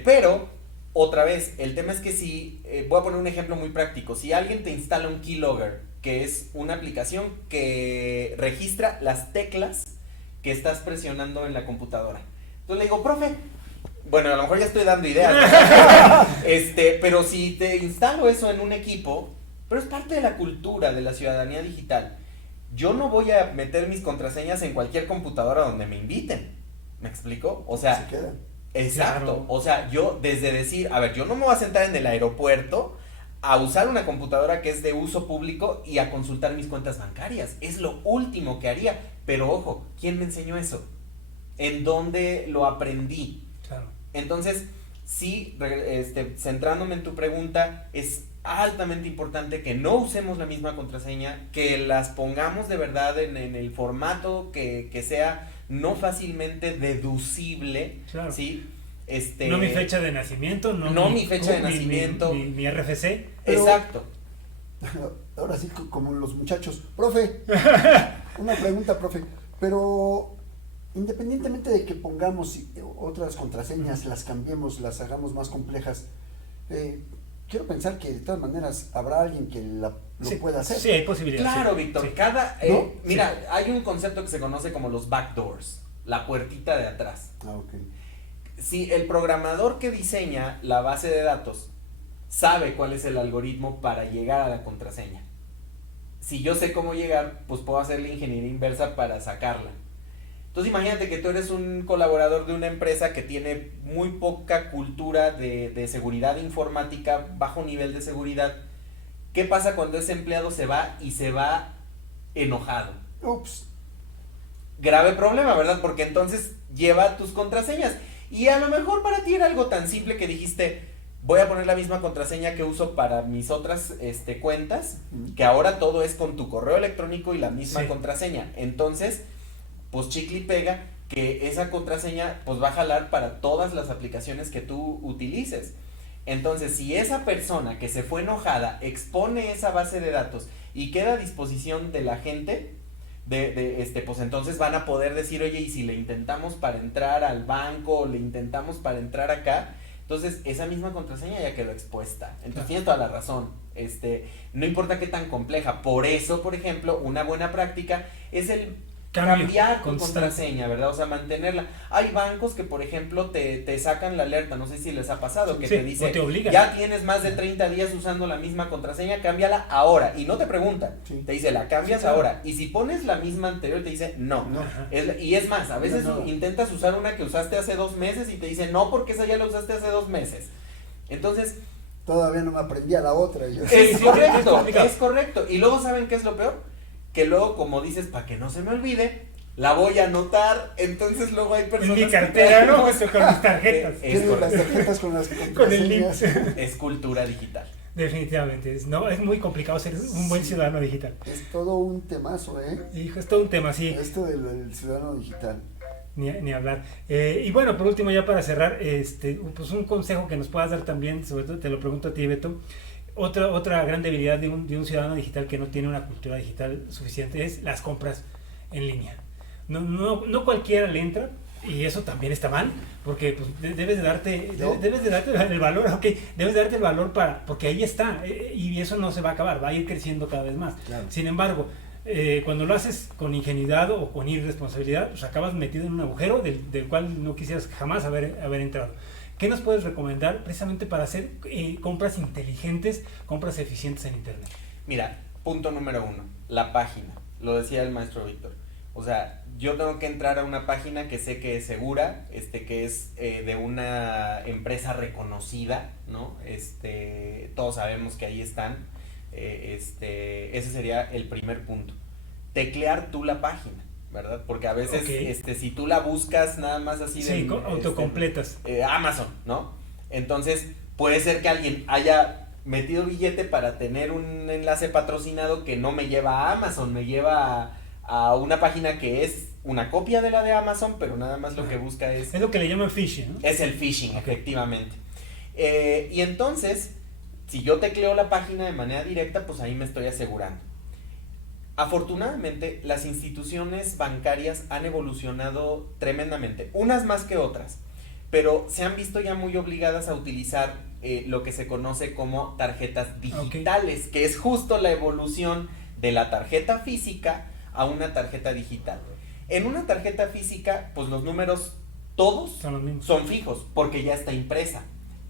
Pero, otra vez, el tema es que si, voy a poner un ejemplo muy práctico, si alguien te instala un keylogger, que es una aplicación que registra las teclas que estás presionando en la computadora. Entonces le digo, profe, bueno, a lo mejor ya estoy dando ideas, ¿no? Pero si te instalo eso en un equipo, pero es parte de la cultura de la ciudadanía digital. Yo no voy a meter mis contraseñas en cualquier computadora donde me inviten. ¿Me explico? O sea, se quedan. Exacto. Claro. O sea, yo desde decir, a ver, yo no me voy a sentar en el aeropuerto a usar una computadora que es de uso público y a consultar mis cuentas bancarias. Es lo último que haría. Pero ojo, ¿quién me enseñó eso? ¿En dónde lo aprendí? Claro. Entonces, sí, centrándome en tu pregunta, es altamente importante que no usemos la misma contraseña, que las pongamos de verdad en el formato que sea no fácilmente deducible, Claro. ¿sí? No mi fecha de nacimiento, no mi fecha de nacimiento, mi RFC. Pero, exacto. Ahora sí, como los muchachos. Profe, una pregunta, profe. Pero independientemente de que pongamos otras contraseñas, las cambiemos, las hagamos más complejas, quiero pensar que de todas maneras habrá alguien que lo pueda hacer. Sí, hay posibilidades. Claro, sí. Víctor, Sí. ¿No? mira, hay un concepto que se conoce como los backdoors, la puertita de atrás. Ah, ok. Si el programador que diseña la base de datos sabe cuál es el algoritmo para llegar a la contraseña, si yo sé cómo llegar, pues puedo hacer la ingeniería inversa para sacarla. Entonces imagínate que tú eres un colaborador de una empresa que tiene muy poca cultura de seguridad informática, bajo nivel de seguridad. ¿Qué pasa cuando ese empleado se va y se va enojado? Ups. Grave problema, ¿verdad? Porque entonces lleva tus contraseñas. Y a lo mejor para ti era algo tan simple que dijiste, voy a poner la misma contraseña que uso para mis otras cuentas, que ahora todo es con tu correo electrónico y la misma contraseña. Entonces, pues chicle y pega que esa contraseña pues va a jalar para todas las aplicaciones que tú utilices. Entonces, si esa persona que se fue enojada expone esa base de datos y queda a disposición de la gente, pues entonces van a poder decir, oye, y si le intentamos para entrar al banco, o le intentamos para entrar acá, entonces esa misma contraseña ya quedó expuesta. Entonces tienes toda la razón. No importa qué tan compleja. Por eso, por ejemplo, una buena práctica es el cambiar tu contraseña, ¿verdad? O sea, mantenerla. Hay bancos que, por ejemplo, te sacan la alerta, no sé si les ha pasado, que te dice, ya tienes más de 30 días usando la misma contraseña, cámbiala ahora. Y no te pregunta, te dice, la cambias ahora. Y si pones la misma anterior, te dice, no. Y es más, a veces intentas usar una que usaste hace 2 meses y te dice, no, porque esa ya la usaste hace 2 meses. Entonces, todavía no me aprendí a la otra. Es correcto. Y luego, ¿saben qué es lo peor? Que luego, como dices, para que no se me olvide, la voy a anotar. Entonces luego hay personas en mi cartera, ¿no? Eso con mis tarjetas. Tienen las tarjetas con las con el link. Es cultura digital. Definitivamente, es muy complicado ser un buen ciudadano digital. Es todo un temazo, Hijo, es todo un tema, sí. Esto del ciudadano digital. Ni hablar. Y bueno, por último, ya para cerrar, pues un consejo que nos puedas dar también, sobre todo te lo pregunto a ti, Beto. Otra gran debilidad de un ciudadano digital que no tiene una cultura digital suficiente es las compras en línea. No cualquiera le entra, y eso también está mal, porque pues, debes de darte el valor, debes de darte el valor porque ahí está, y eso no se va a acabar, va a ir creciendo cada vez más. Claro. Sin embargo, cuando lo haces con ingenuidad o con irresponsabilidad, pues acabas metido en un agujero del cual no quisieras jamás haber entrado. ¿Qué nos puedes recomendar precisamente para hacer compras inteligentes, compras eficientes en Internet? Mira, punto número 1, la página. Lo decía el maestro Víctor. O sea, yo tengo que entrar a una página que sé que es segura, que es de una empresa reconocida, ¿no? Todos sabemos que ahí están. Ese sería el primer punto. Teclear tú la página, ¿verdad? Porque a veces, si tú la buscas nada más así autocompletas. Amazon, ¿no? Entonces, puede ser que alguien haya metido billete para tener un enlace patrocinado que no me lleva a Amazon, me lleva a una página que es una copia de la de Amazon, pero nada más lo que busca es... Es lo que le llaman phishing, ¿no? Es el phishing, Okay. efectivamente. Y entonces, si yo tecleo la página de manera directa, pues ahí me estoy asegurando. Afortunadamente, las instituciones bancarias han evolucionado tremendamente, unas más que otras, pero se han visto ya muy obligadas a utilizar lo que se conoce como tarjetas digitales, que es justo la evolución de la tarjeta física a una tarjeta digital. En una tarjeta física, pues los números todos Son los mismos. son fijos, porque ya está impresa.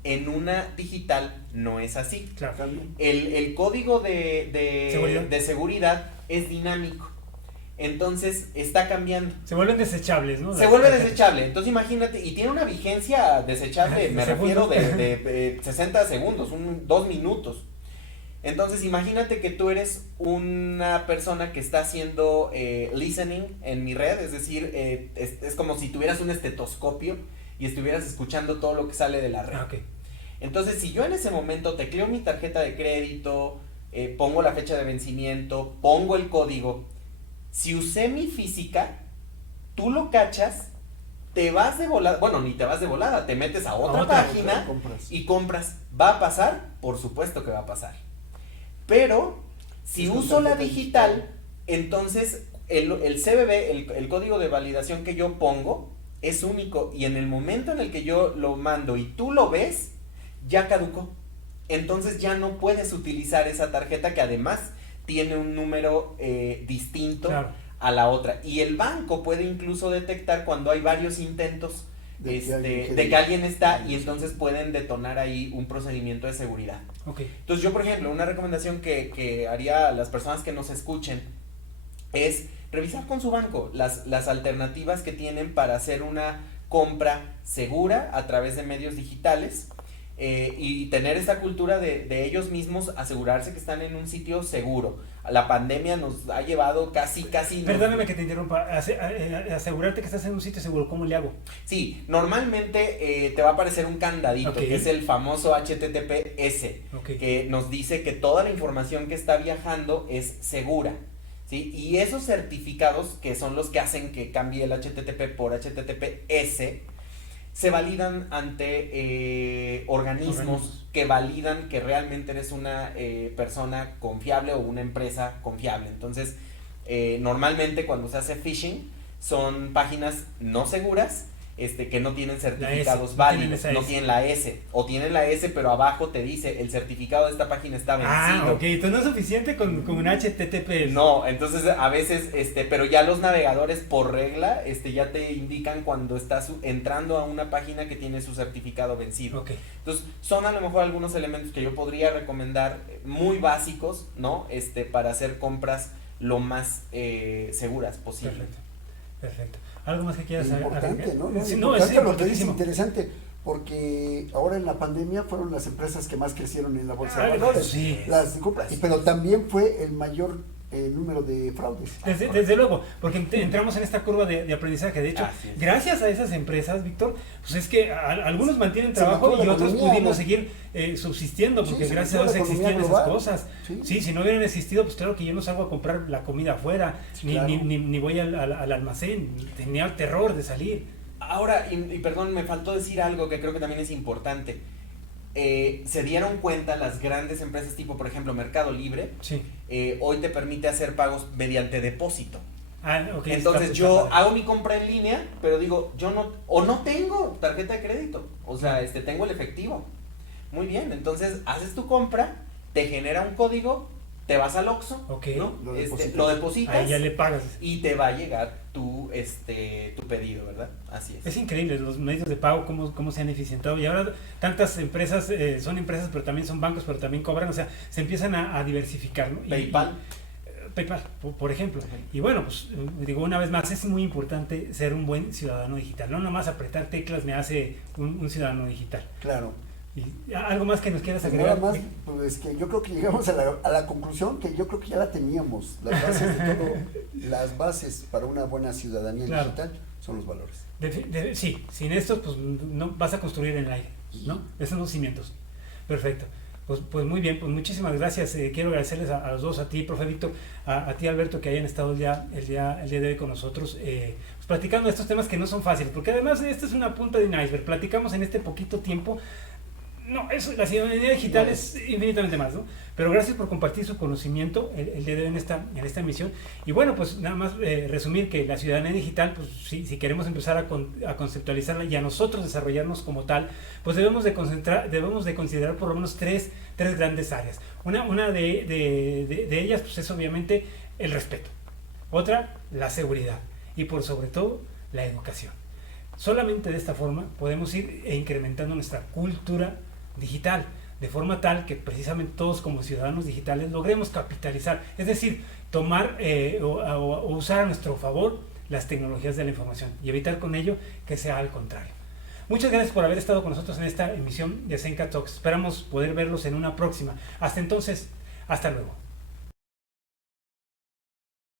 En una digital no es así. Claro. También. El código Seguridad. de seguridad es dinámico. Entonces está cambiando. Se vuelven desechables, ¿no? Se vuelve desechable. Entonces imagínate, y tiene una vigencia desechable, Ajá, me de refiero segundos. de 60 segundos, 2 minutos. Entonces imagínate que tú eres una persona que está haciendo listening en mi red, es decir, es como si tuvieras un estetoscopio y estuvieras escuchando todo lo que sale de la red. Ah, ok. Entonces, si yo en ese momento tecleo mi tarjeta de crédito, pongo la fecha de vencimiento, pongo el código, si usé mi física, tú lo cachas, te vas de volada, bueno, ni te vas de volada, te metes a otra página compras. y compras. ¿Va a pasar? Por supuesto que va a pasar. Pero, si Es con uso la tarjeta digital, entonces el CBV, el código de validación que yo pongo, es único. Y en el momento en el que yo lo mando y tú lo ves, ya caducó. Entonces ya no puedes utilizar esa tarjeta que además tiene un número distinto Claro. a la otra. Y el banco puede incluso detectar cuando hay varios intentos de que alguien está, y entonces pueden detonar ahí un procedimiento de seguridad. Ok. Entonces yo, por ejemplo, una recomendación que haría a las personas que nos escuchen es revisar con su banco las alternativas que tienen para hacer una compra segura a través de medios digitales, y tener esta cultura de ellos mismos asegurarse que están en un sitio seguro. La pandemia nos ha llevado casi... Perdóname que te interrumpa. Asegurarte que estás en un sitio seguro, ¿cómo le hago? Sí, normalmente te va a aparecer un candadito, Ok. que es el famoso HTTPS, Ok. que nos dice que toda la información que está viajando es segura, ¿sí? Y esos certificados, que son los que hacen que cambie el HTTP por HTTPS, se validan ante organismos que validan que realmente eres una persona confiable o una empresa confiable. Entonces, normalmente cuando se hace phishing, son páginas no seguras, que no tienen certificados válidos, no tienen la S, o tienen la S pero abajo te dice el certificado de esta página está vencido. Ah, ok, entonces no es suficiente con un HTTP. No, entonces a veces, pero ya los navegadores por regla, ya te indican cuando estás entrando a una página que tiene su certificado vencido. Ok. Entonces, son a lo mejor algunos elementos que yo podría recomendar, muy básicos, ¿no? Para hacer compras lo más seguras posible. Perfecto. Perfecto. ¿Algo más que quieras Importante, ¿no? Sí, No, es importante lo que dice, importantísimo. interesante, porque ahora en la pandemia fueron las empresas que más crecieron en la bolsa de Ah, valores, sí. las de compra, pero también fue el mayor número de fraudes. Desde luego, porque entramos en esta curva de aprendizaje. De hecho, Así es. gracias a esas empresas, Víctor, pues es que algunos mantienen Se trabajo mantuvo y la otros economía, pudimos ¿no? seguir subsistiendo, porque Sí, gracias a se Dios mantuvo la existían economía esas global. cosas. Sí. Sí, si no hubieran existido, pues claro que yo no salgo a comprar la comida afuera, Sí, ni, claro. ni voy al almacén, tenía el terror de salir. Ahora, y perdón, me faltó decir algo que creo que también es importante. Se dieron cuenta las grandes empresas tipo, por ejemplo, Mercado Libre, Sí. hoy te permite hacer pagos mediante depósito. Ah, ok. Entonces está yo padre. hago mi compra en línea, pero digo, yo no tengo tarjeta de crédito, o sea, tengo el efectivo. Muy bien, entonces haces tu compra, te genera un código, te vas al Oxxo, Ok. ¿no? Lo depositas. Lo depositas Ahí ya le pagas. y te va a llegar tu pedido, ¿verdad? Así es. Es increíble los medios de pago, cómo se han eficientado. Y ahora tantas empresas, son empresas, pero también son bancos, pero también cobran, o sea, se empiezan a diversificar, ¿no? PayPal. PayPal, por ejemplo. Y bueno, pues digo una vez más, es muy importante ser un buen ciudadano digital. No nomás apretar teclas me hace un ciudadano digital. Claro. Y algo más que nos quieras Pues agregar. nada más, pues que yo creo que llegamos a la conclusión que yo creo que ya la teníamos. Las bases de todo, las bases para una buena ciudadanía Claro. digital son los valores. Sí, sin estos, pues no vas a construir en el aire, ¿no? Esos son los cimientos. Perfecto. Pues muy bien, pues muchísimas gracias. Quiero agradecerles a los dos, a ti, profe Víctor, a ti, Alberto, que hayan estado el día de hoy con nosotros, pues platicando de estos temas que no son fáciles, porque además esta es una punta de un iceberg. Platicamos en este poquito tiempo. No, eso, la ciudadanía digital es infinitamente más, ¿no? Pero gracias por compartir su conocimiento el día de hoy en esta emisión. Y bueno, pues nada más resumir que la ciudadanía digital, pues si queremos empezar a conceptualizarla y a nosotros desarrollarnos como tal, pues debemos de considerar por lo menos tres grandes áreas. Una de ellas, pues es obviamente el respeto. Otra, la seguridad. Y por sobre todo, la educación. Solamente de esta forma podemos ir incrementando nuestra cultura digital, de forma tal que precisamente todos como ciudadanos digitales logremos capitalizar, es decir, tomar o usar a nuestro favor las tecnologías de la información y evitar con ello que sea al contrario. Muchas gracias por haber estado con nosotros en esta emisión de Zenka Talks. Esperamos poder verlos en una próxima. Hasta entonces, hasta luego.